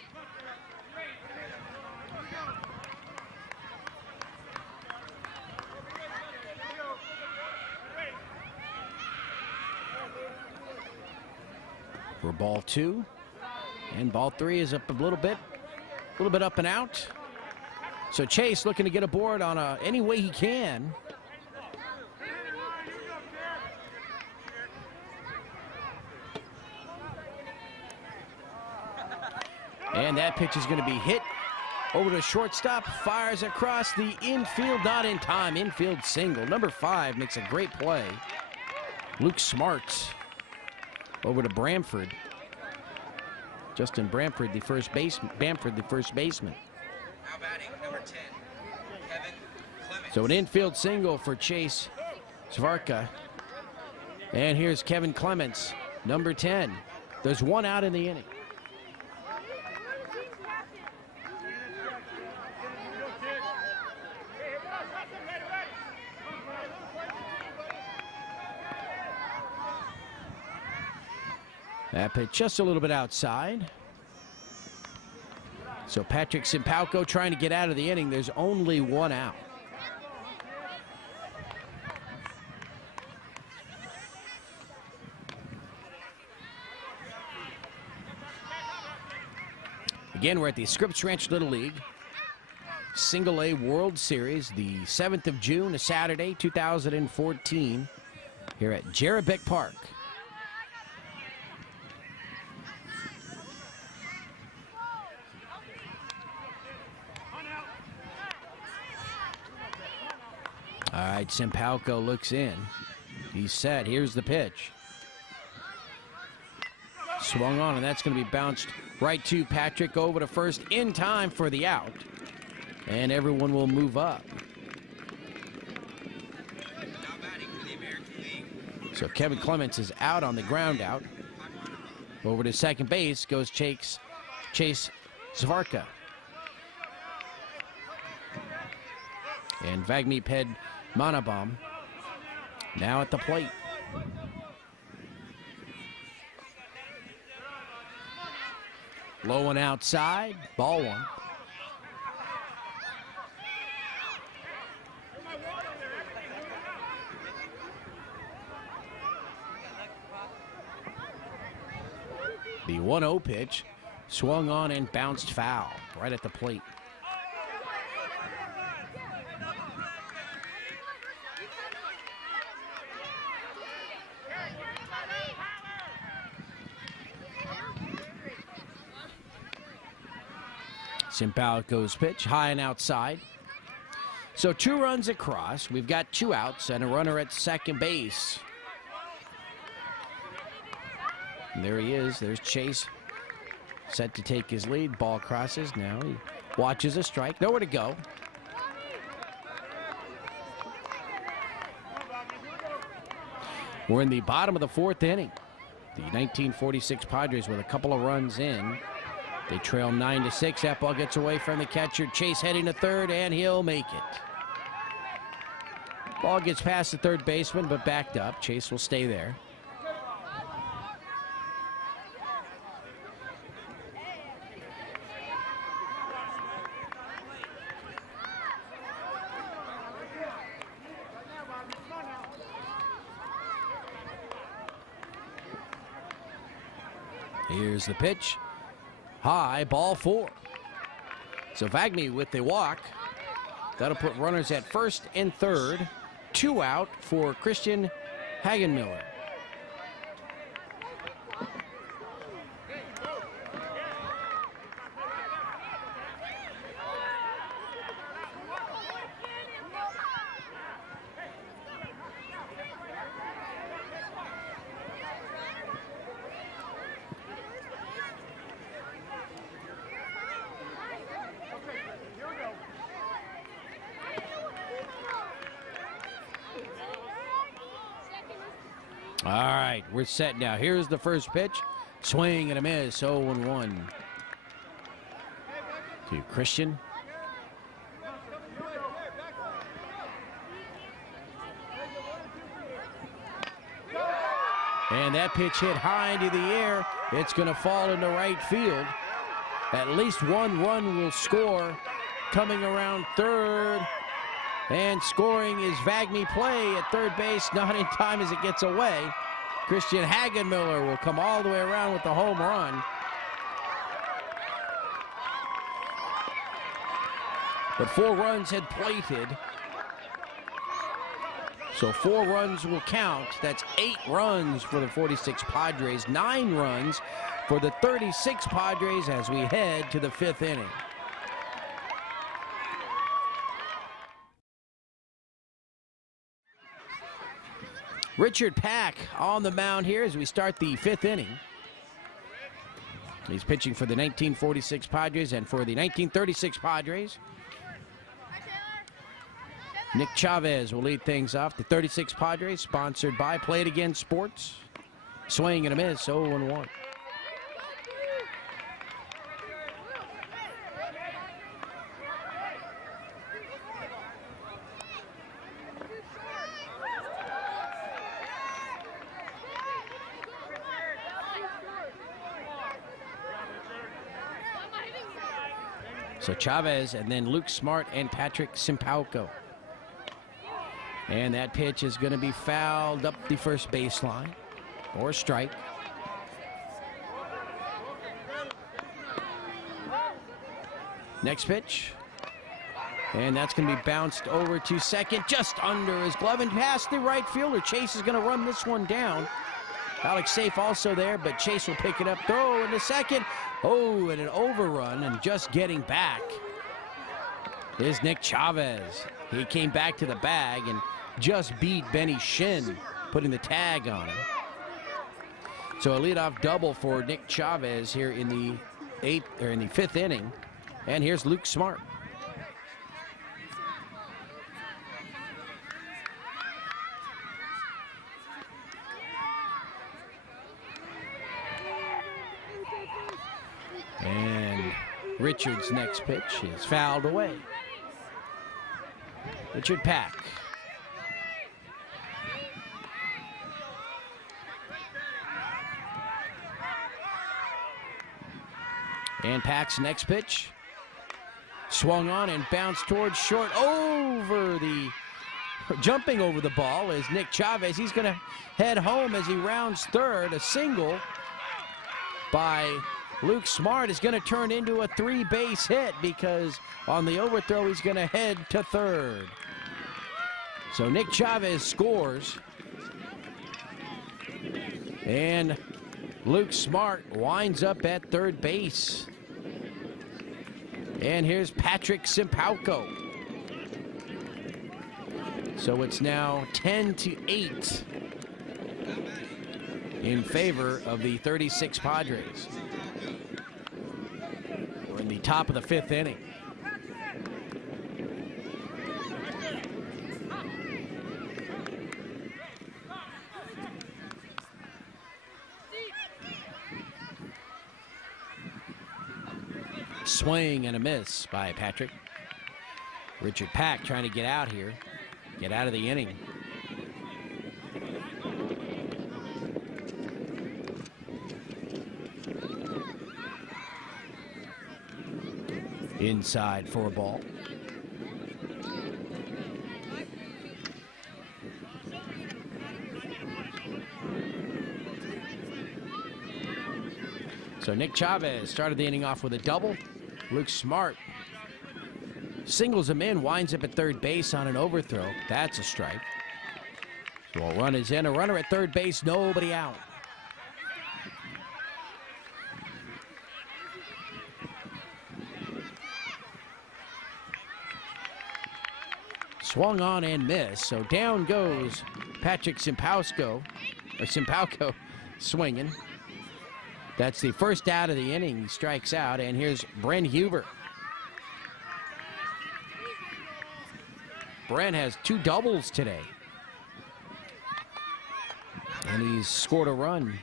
For ball 2. And ball 3 is up a little bit up and out. So Chase looking to get aboard on any way he can. And that pitch is going to be hit over to shortstop. Fires across the infield, not in time. Infield single. Number 5 makes a great play. Luke Smart over to Bamford. Justin Bamford, the first baseman. Now batting, number 10, Kevin Clements. So an infield single for Chase Svarka. And here's Kevin Clements, number 10. There's 1 out in the inning. That pitch just a little bit outside. So Patrick Simpalco trying to get out of the inning. There's only 1 out. Again, we're at the Scripps Ranch Little League Single A World Series, the 7th of June, a Saturday, 2014, here at Jerebick Park. All right, Simpalco looks in. He's set. Here's the pitch. Swung on, and that's going to be bounced right to Patrick over to first in time for the out. And everyone will move up. Now batting for the American League. So Kevin Clements is out on the ground out. Over to second base goes Chase Svarka. And Vagniped Manabam now at the plate. Low and outside, ball 1. The 1-0 pitch swung on and bounced foul right at the plate. Simpalco's pitch, high and outside. So 2 runs across. We've got 2 outs and a runner at second base. And there he is. There's Chase, set to take his lead. Ball crosses. Now he watches a strike. Nowhere to go. We're in the bottom of the 4th inning. The 1946 Padres with a couple of runs in. They trail 9-6. That ball gets away from the catcher. Chase heading to third, and he'll make it. Ball gets past the third baseman, but backed up. Chase will stay there. Here's the pitch. High, ball 4. So Vagme with the walk. That'll put runners at first and third. 2 out for Christian Hagenmiller. All right, we're set now. Here's the first pitch. Swing and a miss, 0-1 to Christian. And that pitch hit high into the air. It's going to fall into right field. At least 1 run will score coming around third. And scoring is Vagme play at third base, not in time as it gets away. Christian Hagenmiller will come all the way around with the home run. But 4 runs had plated. So 4 runs will count. That's 8 runs for the 46 Padres, 9 runs for the 36 Padres as we head to the 5th inning. Richard Pack on the mound here as we start the 5th inning. He's pitching for the 1946 Padres and for the 1936 Padres. Nick Chavez will lead things off. The 36 Padres, sponsored by Play It Again Sports. Swing and a miss, 0-1. So Chavez and then Luke Smart and Patrick Simpauco. And that pitch is going to be fouled up the first baseline or strike. Next pitch. And that's going to be bounced over to second, just under his glove and past the right fielder. Chase is going to run this one down. Alex Safe also there, but Chase will pick it up. Throw into second. Oh, and an overrun, and just getting back is Nick Chavez. He came back to the bag and just beat Benny Shin, putting the tag on him. So a leadoff double for Nick Chavez here in the 5th inning. And here's Luke Smart. And Richard's next pitch is fouled away. Richard Pack. And Pack's next pitch swung on and bounced towards short, jumping over the ball is Nick Chavez. He's going to head home as he rounds third. A single by Luke Smart is going to turn into a 3-base hit because on the overthrow he's going to head to third. So Nick Chavez scores. And Luke Smart winds up at third base. And here's Patrick Simpauco. So it's now 10-8 in favor of the 36 Padres. We're in the top of the 5th inning. Swing and a miss by Patrick. Richard Pack trying to get out here, get out of the inning. Inside for a ball. So Nick Chavez started the inning off with a double. Luke Smart singles him in, winds up at third base on an overthrow. That's a strike. So a run is in, a runner at third base, nobody out. Swung on and missed, so down goes Patrick Simpauco swinging. That's the first out of the inning. He strikes out, and here's Brent Huber. Brent has 2 doubles today, and he's scored a run.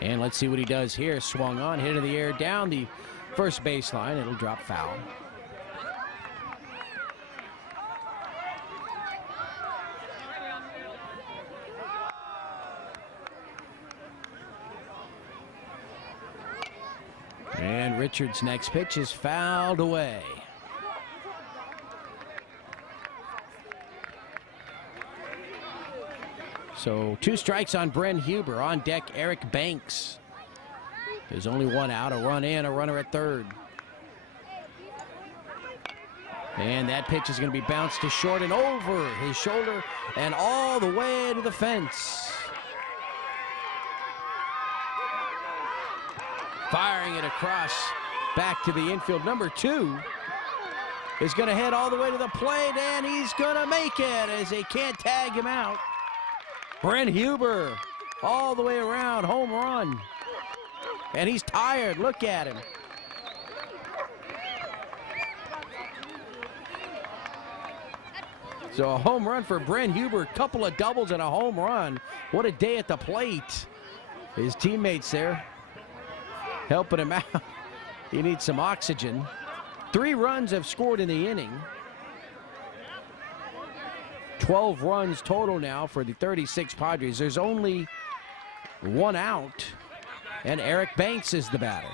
And let's see what he does here. Swung on, hit in the air, down the first baseline. It'll drop foul. And Richards' next pitch is fouled away. So 2 strikes on Brent Huber. On deck, Eric Banks. There's only 1 out, a run in, a runner at third. And that pitch is going to be bounced to short and over his shoulder and all the way to the fence. Firing it across back to the infield. Number 2 is going to head all the way to the plate, and he's going to make it as they can't tag him out. Brent Huber all the way around, home run. And he's tired. Look at him. So a home run for Brent Huber, couple of doubles and a home run. What a day at the plate. His teammates there helping him out. He needs some oxygen. 3 runs have scored in the inning. 12 runs total now for the 36 Padres. There's only 1 out, and Eric Banks is the batter.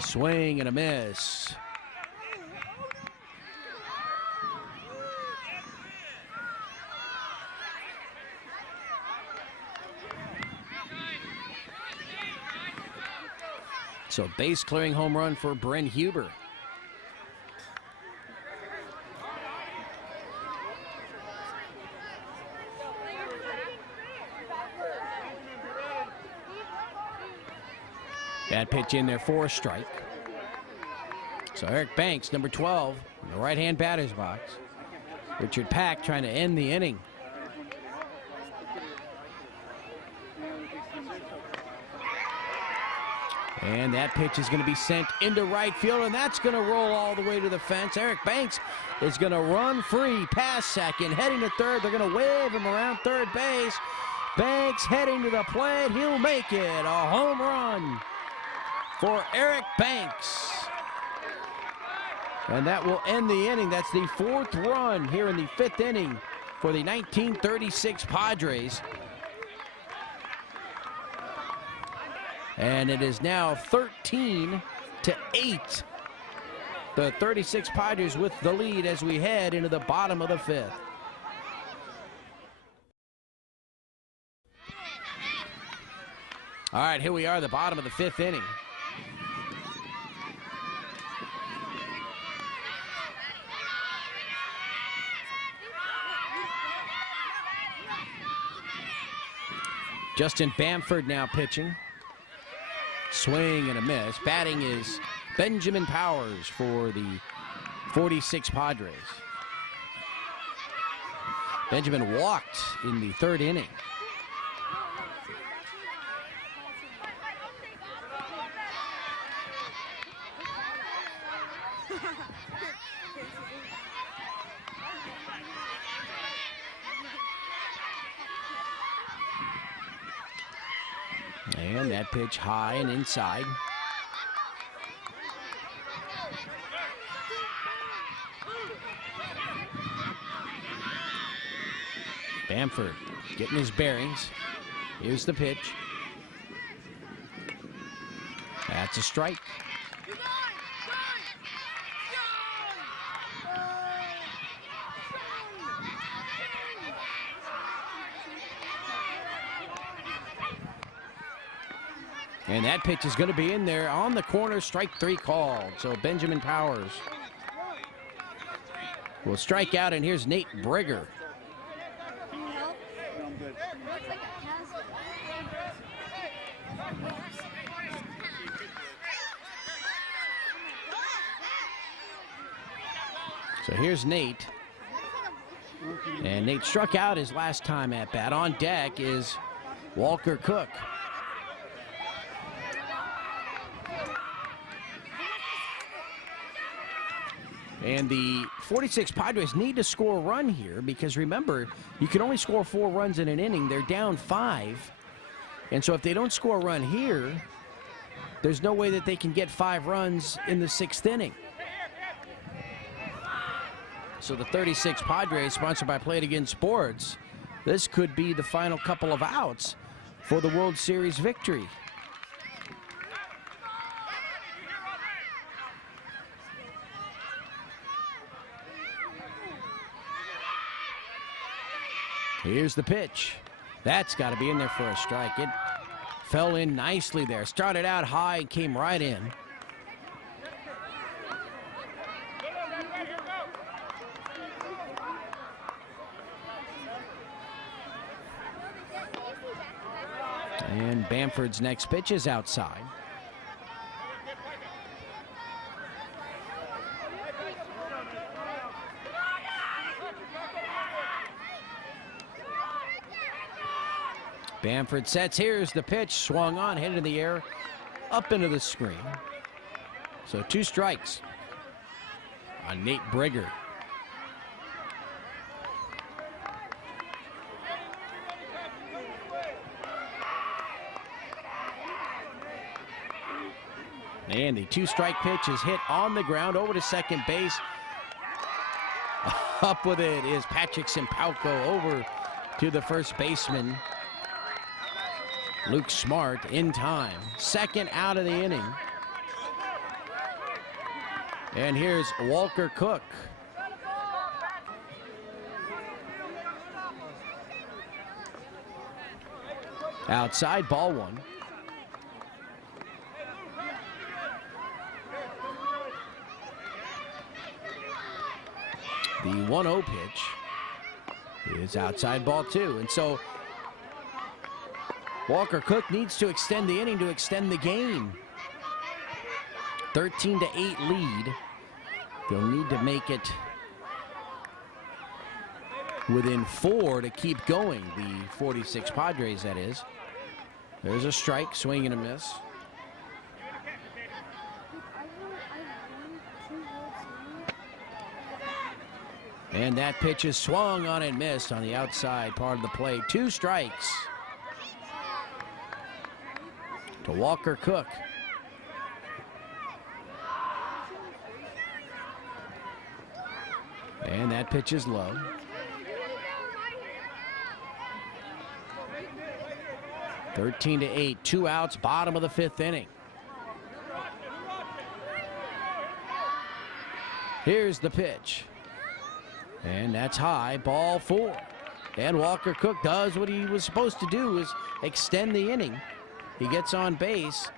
Swing and a miss. So base clearing home run for Brent Huber. That pitch in there for a strike. So Eric Banks, number 12, in the right-hand batter's box. Richard Pack trying to end the inning. And that pitch is going to be sent into right field, and that's going to roll all the way to the fence. Eric Banks is going to run free past second, heading to third. They're going to wave him around third base. Banks heading to the plate. He'll make it a home run for Eric Banks. And that will end the inning. That's the 4th run here in the 5th inning for the 1936 Padres. And it is now 13-8. The 36 Padres with the lead as we head into the bottom of the 5th. All right, here we are, the bottom of the 5th inning. Justin Bamford now pitching. Swing and a miss. Batting is Benjamin Powers for the 46 Padres. Benjamin walked in the 3rd inning. And that pitch high and inside. Bamford getting his bearings. Here's the pitch. That's a strike. And that pitch is going to be in there on the corner. Strike 3 called. So Benjamin Powers will strike out, and here's Nate Brigger. So here's Nate. And Nate struck out his last time at bat. On deck is Walker Cook. And the 46 Padres need to score a run here because remember, you can only score 4 runs in an inning. They're down 5. And so if they don't score a run here, there's no way that they can get 5 runs in the 6th inning. So the 36 Padres, sponsored by Play It Again Sports, this could be the final couple of outs for the World Series victory. Here's the pitch. That's got to be in there for a strike. It fell in nicely there. Started out high and came right in. And Bamford's next pitch is outside. Bamford sets. Here's the pitch. Swung on, hit in the air, up into the screen. So 2 strikes on Nate Brigger. And the 2-strike pitch is hit on the ground over to second base. Up with it is Patrick Simpalco over to the first baseman, Luke Smart, in time. Second out of the inning. And here's Walker Cook. Outside, ball 1. The 1-0 pitch is outside, ball 2. And so Walker Cook needs to extend the inning to extend the game. 13-8 lead. They'll need to make it within 4 to keep going. The 46 Padres, that is. There's a strike, swing and a miss. And that pitch is swung on and missed on the outside part of the plate. 2 strikes to Walker Cook. And that pitch is low. (13-8), 2 outs, bottom of the 5th inning. Here's the pitch. And that's high, ball 4. And Walker Cook does what he was supposed to do, is extend the inning. He gets on base.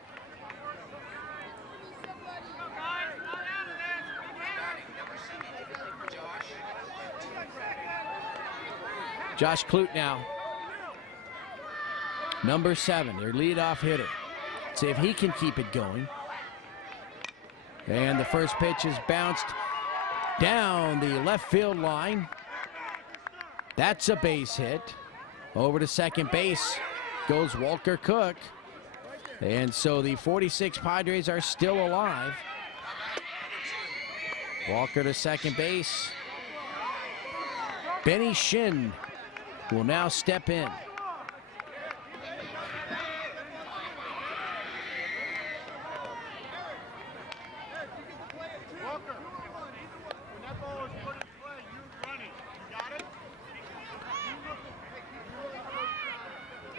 Josh Clute now. Number 7, their leadoff hitter. See if he can keep it going. And the first pitch is bounced down the left field line. That's a base hit. Over to second base goes Walker Cook. And so the 46 Padres are still alive. Walker to second base. Benny Shin will now step in.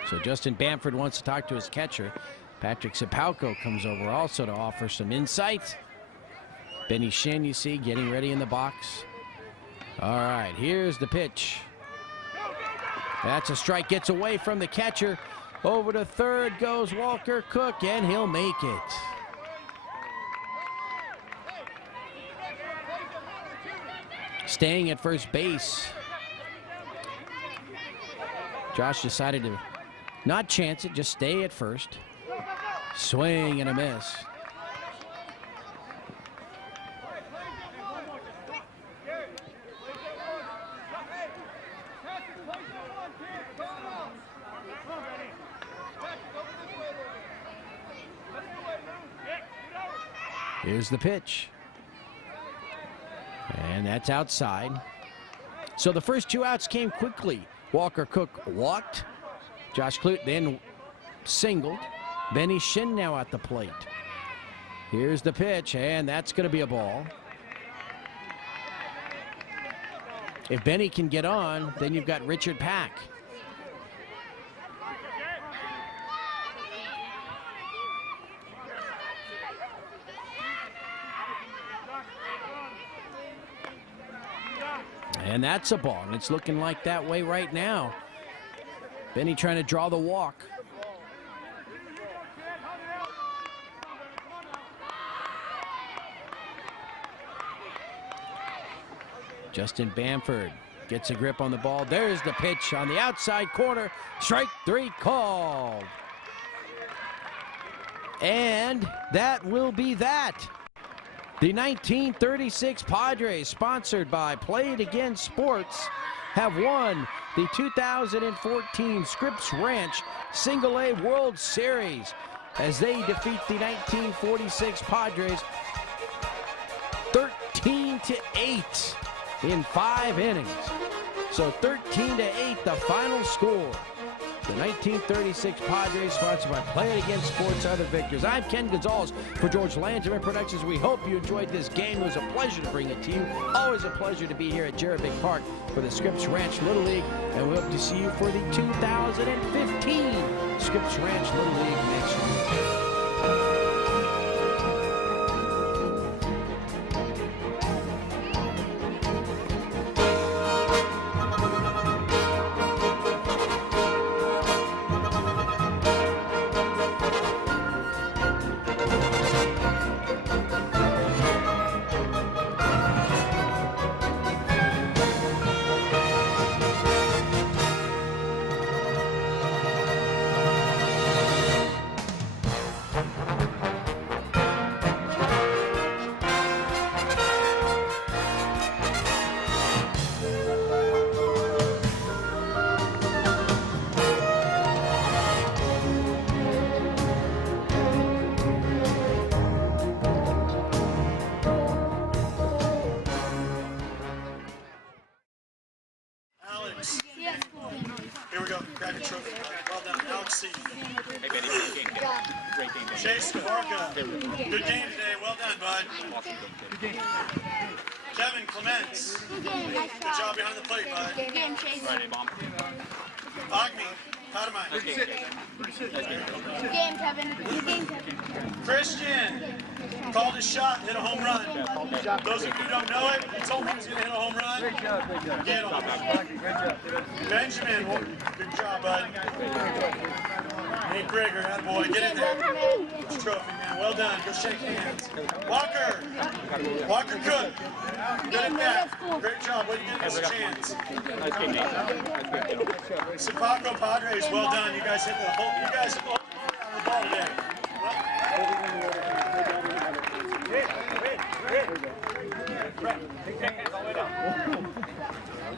So Justin Bamford wants to talk to his catcher. Patrick Simpalco comes over also to offer some insight. Benny Shin, you see, getting ready in the box. All right, here's the pitch. That's a strike, gets away from the catcher. Over to third goes Walker Cook, and he'll make it. Staying at first base. Josh decided to not chance it, just stay at first. Swing and a miss. Here's the pitch. And that's outside. So the first 2 outs came quickly. Walker Cook walked. Josh Clute then singled. Benny Shin now at the plate. Here's the pitch, and that's going to be a ball. If Benny can get on, then you've got Richard Pack. And that's a ball, and it's looking like that way right now. Benny trying to draw the walk. Justin Bamford gets a grip on the ball. There's the pitch on the outside corner. Strike 3 called. And that will be that. The 1936 Padres, sponsored by Play It Again Sports, have won the 2014 Scripps Ranch Single-A World Series as they defeat the 1946 Padres 13-8 in 5 innings. So 13-8, the final score. The 1936 Padres, sponsored by Play It Again Sports, are the victors. I'm Ken Gonzalez for George Langerman Productions. We hope you enjoyed this game. It was a pleasure to bring it to you. Always a pleasure to be here at Jerabik Park for the Scripps Ranch Little League. And we hope to see you for the 2015 Scripps Ranch Little League next year. Here we go. Grab your trophy. Well done. Alex C. Hey, Benny, great game. Great game. Chase Orca. Good game today. Well done, bud. Kevin Clements. Good job behind the plate, bud. Friday, bomb. Agni. Padamai. Good game, Kevin. Good game, Kevin. Christian. Called his shot, hit a home run. Those of you who don't know it, he told me he was going to hit a home run. Great job, great job. Get him. Benjamin, good job, bud. Nate Grigger, that boy, get in there. Get your trophy, man. Well done. Go shake hands. Walker. Walker Cook. Good at that. Great job. Way to give us a chance. Sapaco Padres, well done. You guys hit the whole on the ball today.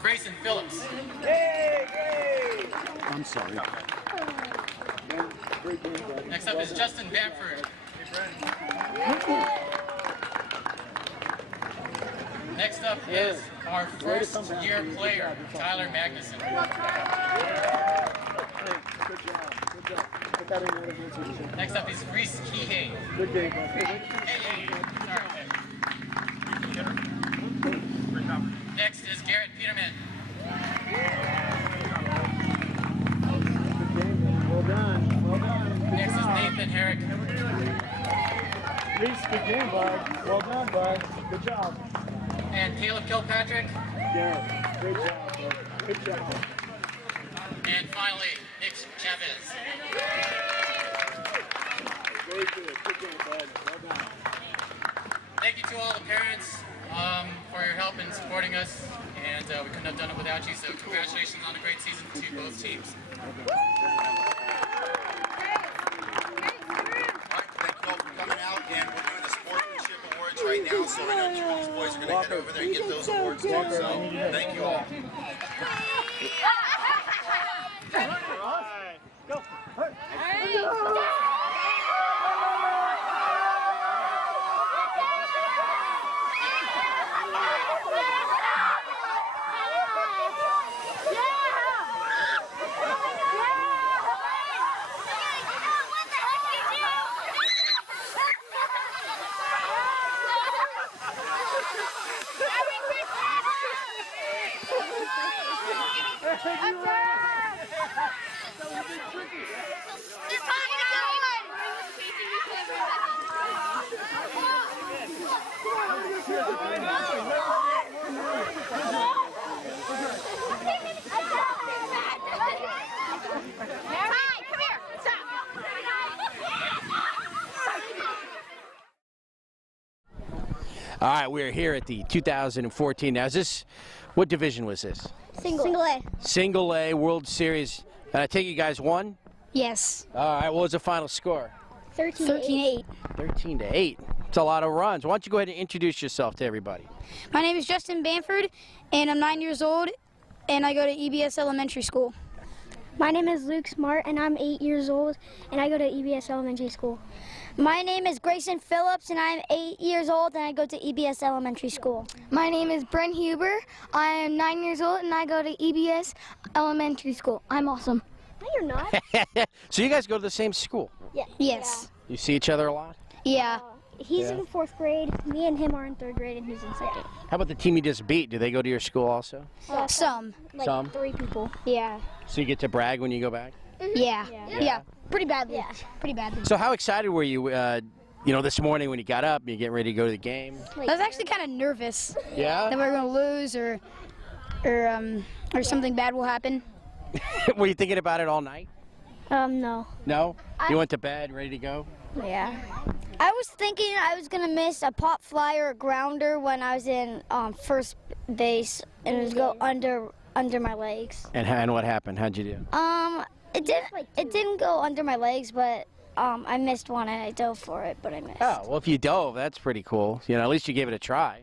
Grayson Phillips. I'm sorry. Next up is Justin Bamford. Next up is our first year player, Tyler Magnuson. Next up is Reese Kihei. Good game, Hey. Next is Garrett Peterman. Well done. Well done. Next is Nathan Herrick. Reese, good game, bud. Well done, bud. Good job. And Caleb Kilpatrick. Yeah, great job, bud. Good job. And finally, Nick Chavez. Very good. Good game, bud. Well done. Thank you to all the parents for your help in supporting us, and we couldn't have done it without you, so congratulations on a great season to both teams. Thank you all for coming out, and we're doing the sportsmanship awards right now, so I know two of these boys are going to head over there and get those awards too, so thank you all. All right, we're here at the 2014. Now, is this, what division was this? Single A. Single A World Series. And I take you guys won? Yes. All right, what was the final score? 13-8. 13-8. It's a lot of runs. Why don't you go ahead and introduce yourself to everybody? My name is Justin Bamford, and I'm 9 years old, and I go to EBS Elementary School. My name is Luke Smart, and I'm 8 years old, and I go to EBS Elementary School. My name is Grayson Phillips, and I'm 8 years old, and I go to EBS Elementary School. My name is Brent Huber. I am 9 years old, and I go to EBS Elementary School. I'm awesome. No, you're not. So you guys go to the same school? Yeah. Yes. You see each other a lot? Yeah. He's Yeah. in 4th grade. Me and him are in 3rd grade, and he's in 2nd. How about the team you just beat? Do they go to your school also? Some. Like Some? 3 people. Yeah. So you get to brag when you go back? Yeah. Yeah. Yeah. Pretty badly. Yeah. Pretty badly. So how excited were you, this morning when you got up and you getting ready to go to the game? I was actually kind of nervous that Yeah? we were going to lose or something bad will happen. Were you thinking about it all night? No. No? You went to bed, ready to go? Yeah. I was thinking I was going to miss a pop fly or a grounder when I was in first base, and it was go under my legs. And what happened? How'd you do? It didn't go under my legs, but I missed one and I dove for it, but I missed. Oh, well, if you dove, that's pretty cool. At least you gave it a try.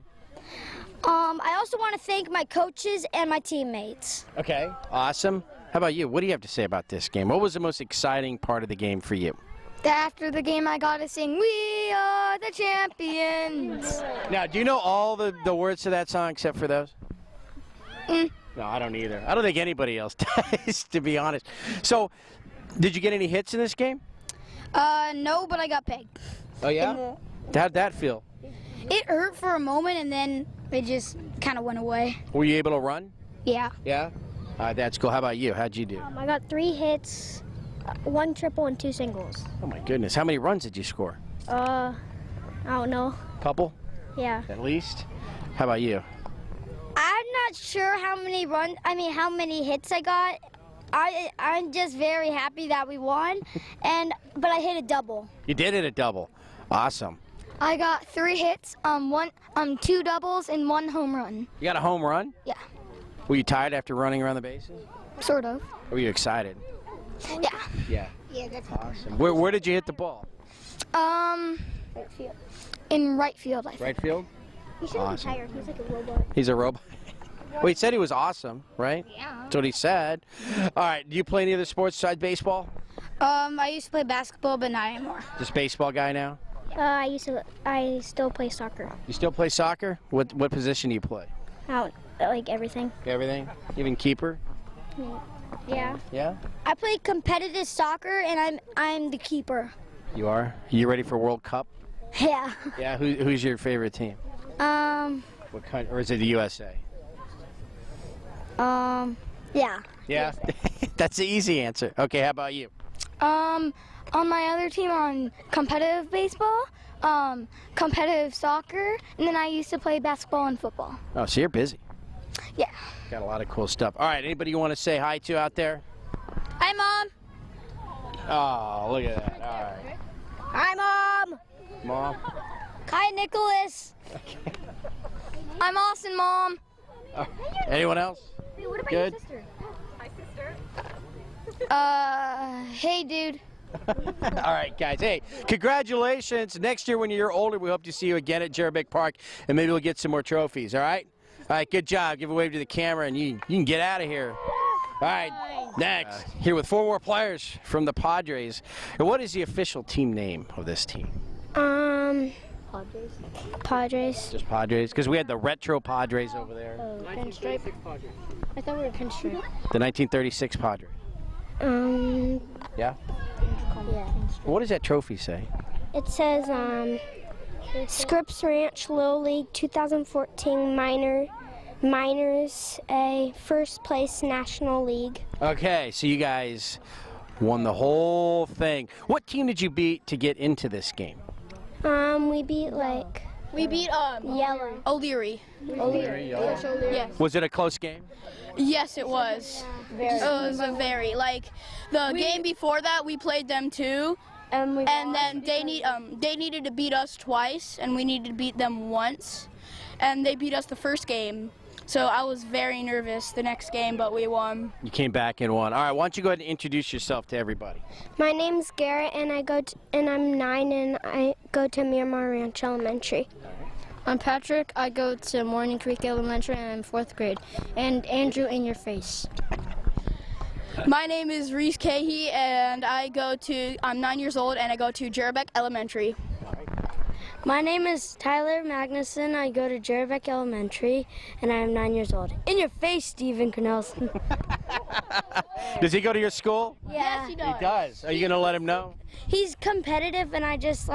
I also want to thank my coaches and my teammates. Okay, awesome. How about you? What do you have to say about this game? What was the most exciting part of the game for you? After the game, I got to sing, "We are the champions." Now, do you know all the words to that song except for those? No, I don't either. I don't think anybody else does, to be honest. So, did you get any hits in this game? No, but I got pegged. Oh, yeah? How'd that feel? It hurt for a moment, and then it just kind of went away. Were you able to run? Yeah. Yeah? That's cool. How about you? How'd you do? I got 3 hits, 1 triple, and 2 singles. Oh, my goodness. How many runs did you score? I don't know. Couple, Yeah. at least? How about you? I'm not sure how many hits I got. I'm just very happy that we won, but I hit a double. You did hit a double. Awesome. I got 3 hits, 2 doubles, and 1 home run. You got a home run? Yeah. Were you tired after running around the bases? Sort of. Or were you excited? Yeah. Yeah. Yeah, that's Awesome. Where did you hit the ball? In right field, I think. Right field? He shouldn't Awesome. be tired. He's like a robot. He's a robot. Well, he said he was awesome, right? Yeah. That's what he said. All right. Do you play any other sports besides baseball? I used to play basketball, but not anymore. Just baseball guy now? I still play soccer. You still play soccer? What position do you play? Out, like everything. Everything? Even keeper? Yeah. Yeah? I play competitive soccer, and I'm the keeper. You are? You ready for World Cup? Yeah. Yeah. Who's your favorite team? What kind? Or is it the USA? Yeah. Yeah. That's the easy answer. Okay. How about you? On my other team on competitive baseball, competitive soccer, and then I used to play basketball and football. Oh, so you're busy. Yeah. Got a lot of cool stuff. All right. Anybody you want to say hi to out there? Hi, Mom. Oh, look at that. All right. Hi, Mom. Mom. Hi, Nicholas. I'm Austin, Mom. Anyone else? What about Good. your sister? Hey, dude. All right, guys. Hey, congratulations. Next year when you're older, we hope to see you again at Jerabic Park, and maybe we'll get some more trophies, all right? All right, good job. Give a wave to the camera, and you can get out of here. All right, next. Here with 4 more players from the Padres. And what is the official team name of this team? Padres. Just Padres? Because we had the retro Padres over there. Pinstripe. I thought we were pinstripe. The 1936 Padres. Yeah? Yeah. What does that trophy say? It says, Scripps Ranch Little League 2014 Minors A First Place National League. Okay, so you guys won the whole thing. What team did you beat to get into this game? We beat Yellow. O'Leary. Yes. Was it a close game? Yes, it was. It was a very the game before that we played them too, And then they needed to beat us twice, and we needed to beat them once, and they beat us the first game. So I was very nervous the next game, but we won. You came back and won. All right, why don't you go ahead and introduce yourself to everybody? My name's Garrett, and I'm 9, and I go to Miramar Ranch Elementary. I'm Patrick. I go to Morning Creek Elementary, and I'm 4th grade. And Andrew, in your face. My name is Reese Cahey, and I'm 9 years old, and I go to Jerabic Elementary. My name is Tyler Magnuson. I go to Jerabic Elementary, and I am 9 years old. In your face, Stephen Cornelison. Does he go to your school? Yeah. He does. He does. Are you going to let him know? He's competitive, and I just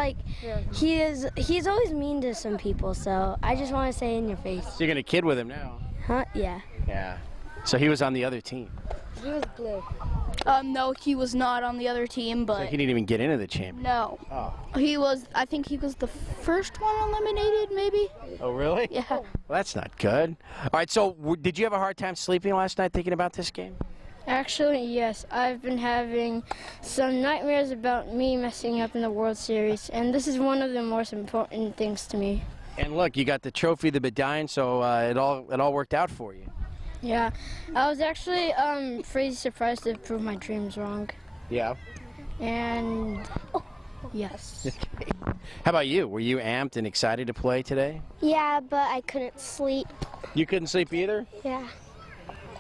he's always mean to some people, so I just want to say in your face. So you're going to kid with him now? Huh? Yeah. Yeah. So he was on the other team. He was blue. No, he was not on the other team, So but he didn't even get into the championship. no. Oh. I think he was the first one eliminated, maybe? Oh, really? Yeah. Well, that's not good. All right, so did you have a hard time sleeping last night thinking about this game? Actually, yes. I've been having some nightmares about me messing up in the World Series, and this is one of the most important things to me. And look, you got the trophy, the medallion, so it all worked out for you. Yeah. I was actually pretty surprised to prove my dreams wrong. Yeah. And yes. How about you? Were you amped and excited to play today? Yeah, but I couldn't sleep. You couldn't sleep either? Yeah.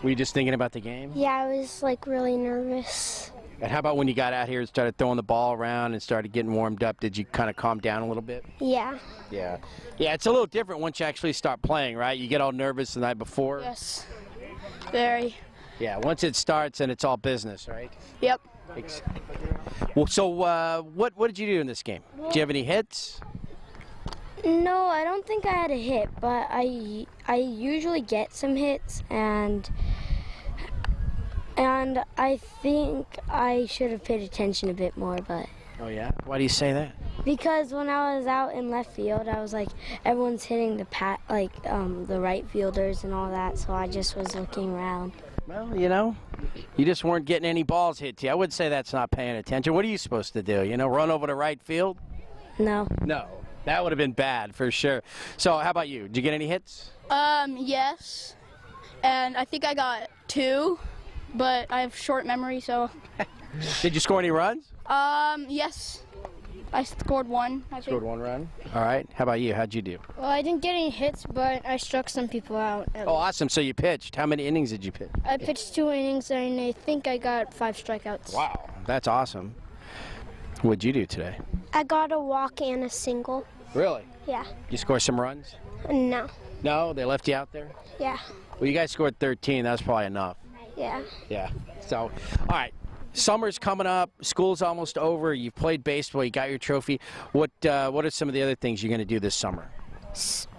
Were you just thinking about the game? Yeah, I was really nervous. And how about when you got out here and started throwing the ball around and started getting warmed up? Did you kind of calm down a little bit? Yeah. Yeah. Yeah, it's a little different once you actually start playing, right? You get all nervous the night before. Yes. Very. Yeah, once it starts and it's all business, right? Yep. Well, so what did you do in this game? Did you have any hits? No, I don't think I had a hit, but I usually get some hits, and I think I should have paid attention a bit more, but Oh yeah? Why do you say that? because when I was out in left field, I was like, everyone's hitting the right fielders and all that, so I just was looking around. Well, you just weren't getting any balls hit to you. I would say that's not paying attention. What are you supposed to do? Run over to right field? No. No. That would have been bad for sure. So how about you? Did you get any hits? Yes. And I think I got 2, but I have short memory, so. Did you score any runs? Yes. I scored 1, I think. Scored 1 run. All right. How about you? How'd you do? Well, I didn't get any hits, but I struck some people out. Oh, awesome. So you pitched. How many innings did you pitch? I pitched 2 innings, and I think I got 5 strikeouts. Wow. That's awesome. What'd you do today? I got a walk and a single. Really? Yeah. You score some runs? No. No? They left you out there? Yeah. Well, you guys scored 13. That was probably enough. Yeah. Yeah. So, all right. Summer's coming up. School's almost over. You've played baseball. You got your trophy. What are some of the other things you're going to do this summer?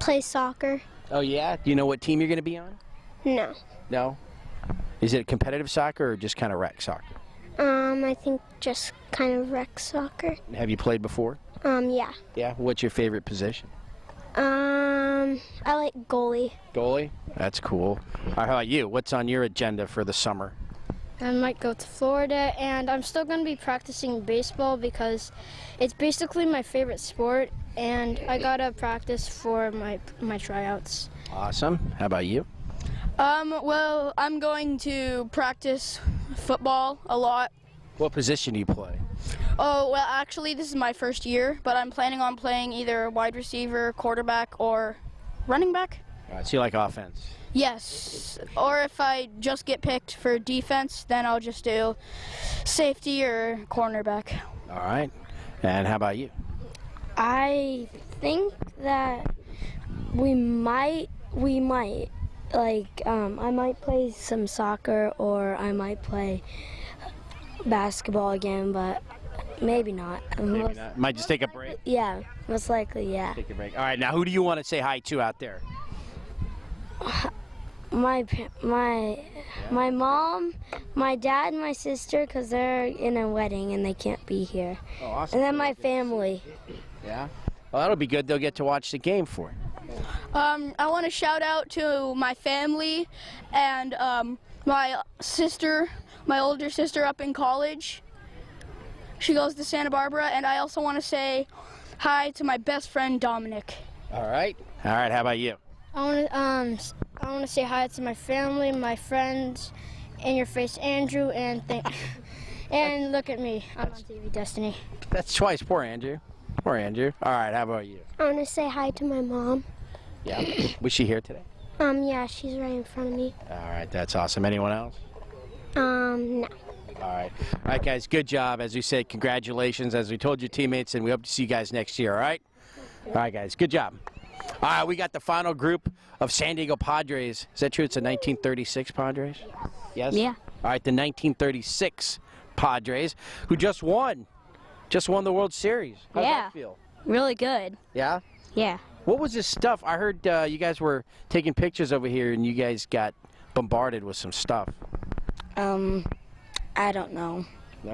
Play soccer. Oh, yeah? Do you know what team you're going to be on? No. No? Is it competitive soccer or just kind of rec soccer? I think just kind of rec soccer. Have you played before? Yeah. Yeah? What's your favorite position? I like goalie. Goalie? That's cool. All right, how about you? What's on your agenda for the summer? I might go to Florida, and I'm still going to be practicing baseball because it's basically my favorite sport, and I got to practice for my tryouts. Awesome. How about you? Well, I'm going to practice football a lot. What position do you play? Oh, well, actually, this is my first year, but I'm planning on playing either wide receiver, quarterback, or running back. All right, so you like offense? Yes, or if I just get picked for defense, then I'll just do safety or cornerback. All right. And how about you? I think that we might, like, I might play some soccer or I might play basketball again, but maybe not. Maybe not. Might just take a break? Yeah, most likely, yeah. Take a break. All right, now who do you want to say hi to out there? My mom, my dad, and my sister, because they're in a wedding and they can't be here. Oh, awesome. And then my family. Yeah? Well, that'll be good. They'll get to watch the game for you. I want to shout out to my family and my sister, my older sister up in college. She goes to Santa Barbara, and I also want to say hi to my best friend Dominic. All right. All right, how about you? I want to say hi to my family, my friends, in your face Andrew, and and look at me. I'm on TV Destiny. That's twice. Poor Andrew. Poor Andrew. All right, how about you? I want to say hi to my mom. Yeah. Was she here today? Yeah, she's right in front of me. All right, that's awesome. Anyone else? No. All right. All right, guys, good job. As we said, congratulations. As we told your teammates, and we hope to see you guys next year, all right? All right, guys, good job. All right, we got the final group of San Diego Padres. Is that true? It's a 1936 Padres? Yes? Yeah. All right, the 1936 Padres, who just won the World Series. How's that feel? Really good. Yeah? Yeah. What was this stuff? I heard you guys were taking pictures over here, and you guys got bombarded with some stuff. I don't know. No?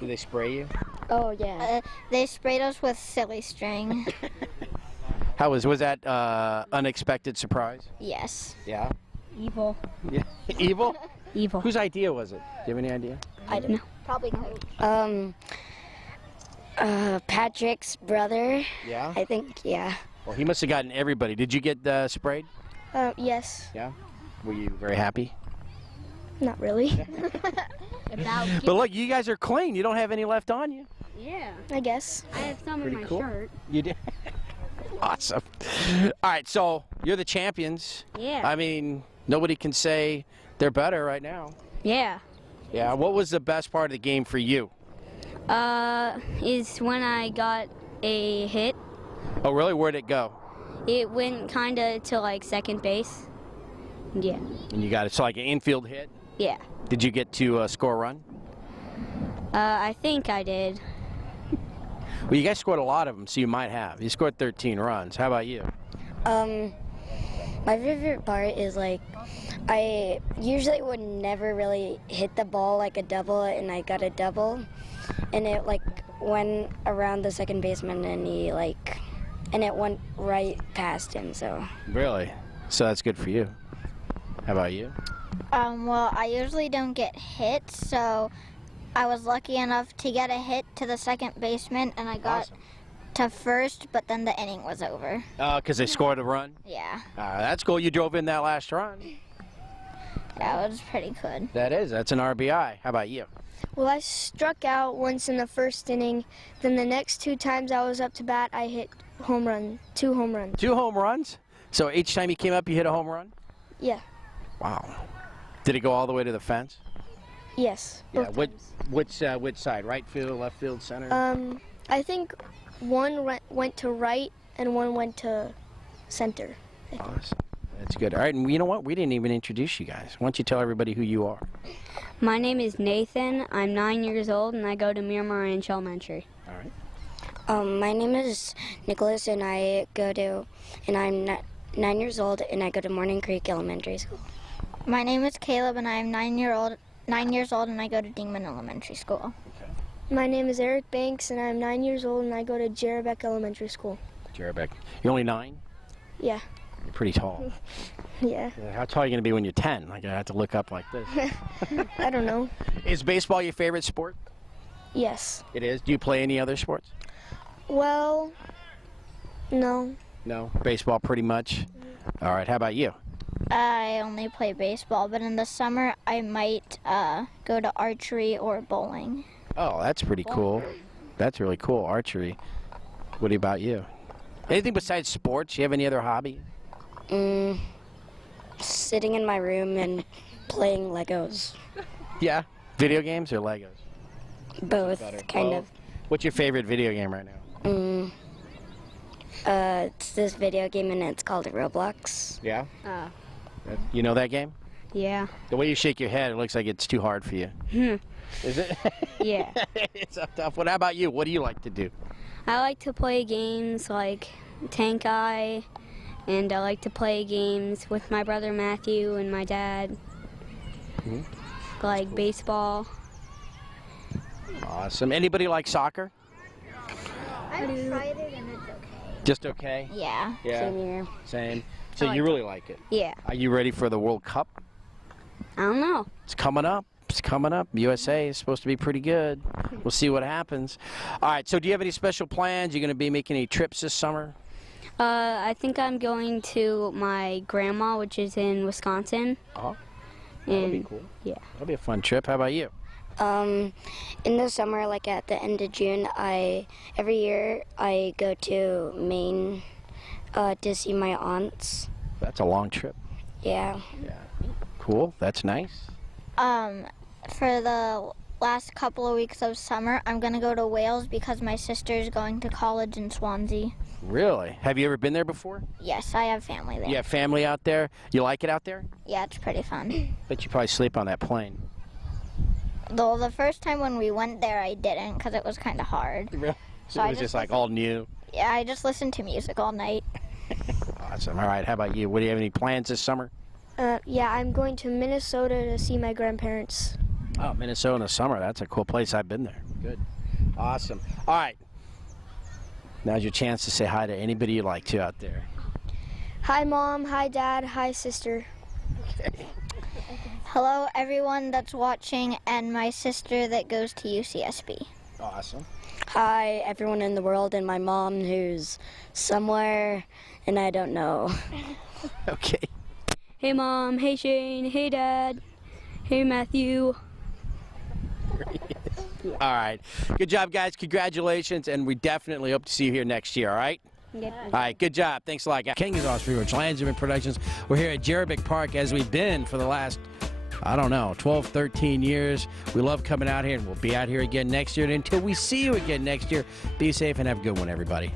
Did they spray you? Oh, yeah. They sprayed us with silly string. How was that unexpected surprise? Yes. Yeah? Evil. Yeah. Evil? Evil. Whose idea was it? Do you have any idea? I don't know. Probably Coach. Patrick's brother. Yeah? I think, yeah. Well, he must have gotten everybody. Did you get sprayed? Yes. Yeah? Were you very happy? Not really. But look, you guys are clean. You don't have any left on you. Yeah. I guess. I have some Pretty in my cool. shirt. You did? Awesome. All right, so you're the champions. Yeah. I mean, nobody can say they're better right now. Yeah. Yeah, what was the best part of the game for you? Is when I got a hit. Oh, really? Where'd it go? It went kind of to like second base. Yeah. And you got it. So like an infield hit? Yeah. Did you get to score a run? I think I did. Well, you guys scored a lot of them, so you might have. You scored 13 runs. How about you? My favorite part is like I usually would never really hit the ball like a double, and I got a double, and it like went around the second baseman, and it went right past him. So. Really? So that's good for you. How about you? Well, I usually don't get hit, so I was lucky enough to get a hit to the second baseman, and I got to first, but then the inning was over. Because they scored a run? Yeah. That's cool. You drove in that last run. That was pretty good. That is. That's an RBI. How about you? Well, I struck out once in the first inning. Then the next 2 times I was up to bat, I hit home run, 2 home runs. 2 home runs? So each time you came up, you hit a home run? Yeah. Wow. Did it go all the way to the fence? Yes. Yeah. Which side? Right field, left field, center? I think one went to right and one went to center. Awesome. That's good. All right, and you know what? We didn't even introduce you guys. Why don't you tell everybody who you are? My name is Nathan. I'm 9 years old, and I go to Miramar Ranch Elementary. All right. My name is Nicholas, and I'm 9 years old, and I go to Morning Creek Elementary School. My name is Caleb, and I am 9 years old, and I go to Dingman Elementary School. My name is Eric Banks, and I'm 9 years old, and I go to Jerebeck Elementary School. Jerebeck. You're only 9? Yeah. You're pretty tall. Yeah. How tall are you going to be when you're 10? Like, I have to look up like this. I don't know. Is baseball your favorite sport? Yes. It is. Do you play any other sports? Well, no. No. Baseball pretty much? All right. How about you? I only play baseball, but in the summer I might go to archery or bowling. Oh, that's pretty cool. That's really cool. Archery. What about you? Anything besides sports? You have any other hobby? Sitting in my room and playing Legos. Yeah. Video games or Legos? Both, kind of. What's your favorite video game right now? It's this video game and it's called Roblox. Yeah? You know that game? Yeah. The way you shake your head, it looks like it's too hard for you. Is it? Yeah. It's so tough. What about you? What do you like to do? I like to play games like Tank Eye, and I like to play games with my brother Matthew and my dad, like baseball. Awesome. Anybody like soccer? I've tried it and it's okay. Just okay? Yeah. Yeah. Same here. Same. So you really like it? Yeah. Are you ready for the World Cup? I don't know. It's coming up. It's coming up. USA is supposed to be pretty good. We'll see what happens. All right, so do you have any special plans? You going to be making any trips this summer? I think I'm going to my grandma, which is in Wisconsin. Oh, that'll be cool. Yeah. That'll be a fun trip. How about you? In the summer, like at the end of June, every year I go to Maine to see my aunts. That's a long trip. Yeah. Yeah. Cool. That's nice. For the last couple of weeks of summer, I'm going to go to Wales because my sister's going to college in Swansea. Really? Have you ever been there before? Yes, I have family there. You have family out there? You like it out there? Yeah, it's pretty fun. Bet you probably sleep on that plane. Though the first time when we went there, I didn't because it was kind of hard. Really? So it I was just like listened- all new. Yeah, I just listened to music all night. Awesome. All right. How about you? What do you have any plans this summer? Yeah, I'm going to Minnesota to see my grandparents. Oh, Minnesota in the summer. That's a cool place. I've been there. Good. Awesome. All right. Now's your chance to say hi to anybody you like to out there. Hi, Mom. Hi, Dad. Hi, sister. Okay. Hello, everyone that's watching, and my sister that goes to UCSB. Awesome. Hi, everyone in the world, and my mom who's somewhere, and I don't know. Okay. Hey, Mom. Hey, Shane. Hey, Dad. Hey, Matthew. All right. Good job, guys. Congratulations, and we definitely hope to see you here next year, all right? Yep. All right, good job. Thanks a lot, guys. King is George Landsman Productions. We're here at Jerabic Park as we've been for the last, I don't know, 12, 13 years. We love coming out here, and we'll be out here again next year. And until we see you again next year, be safe and have a good one, everybody.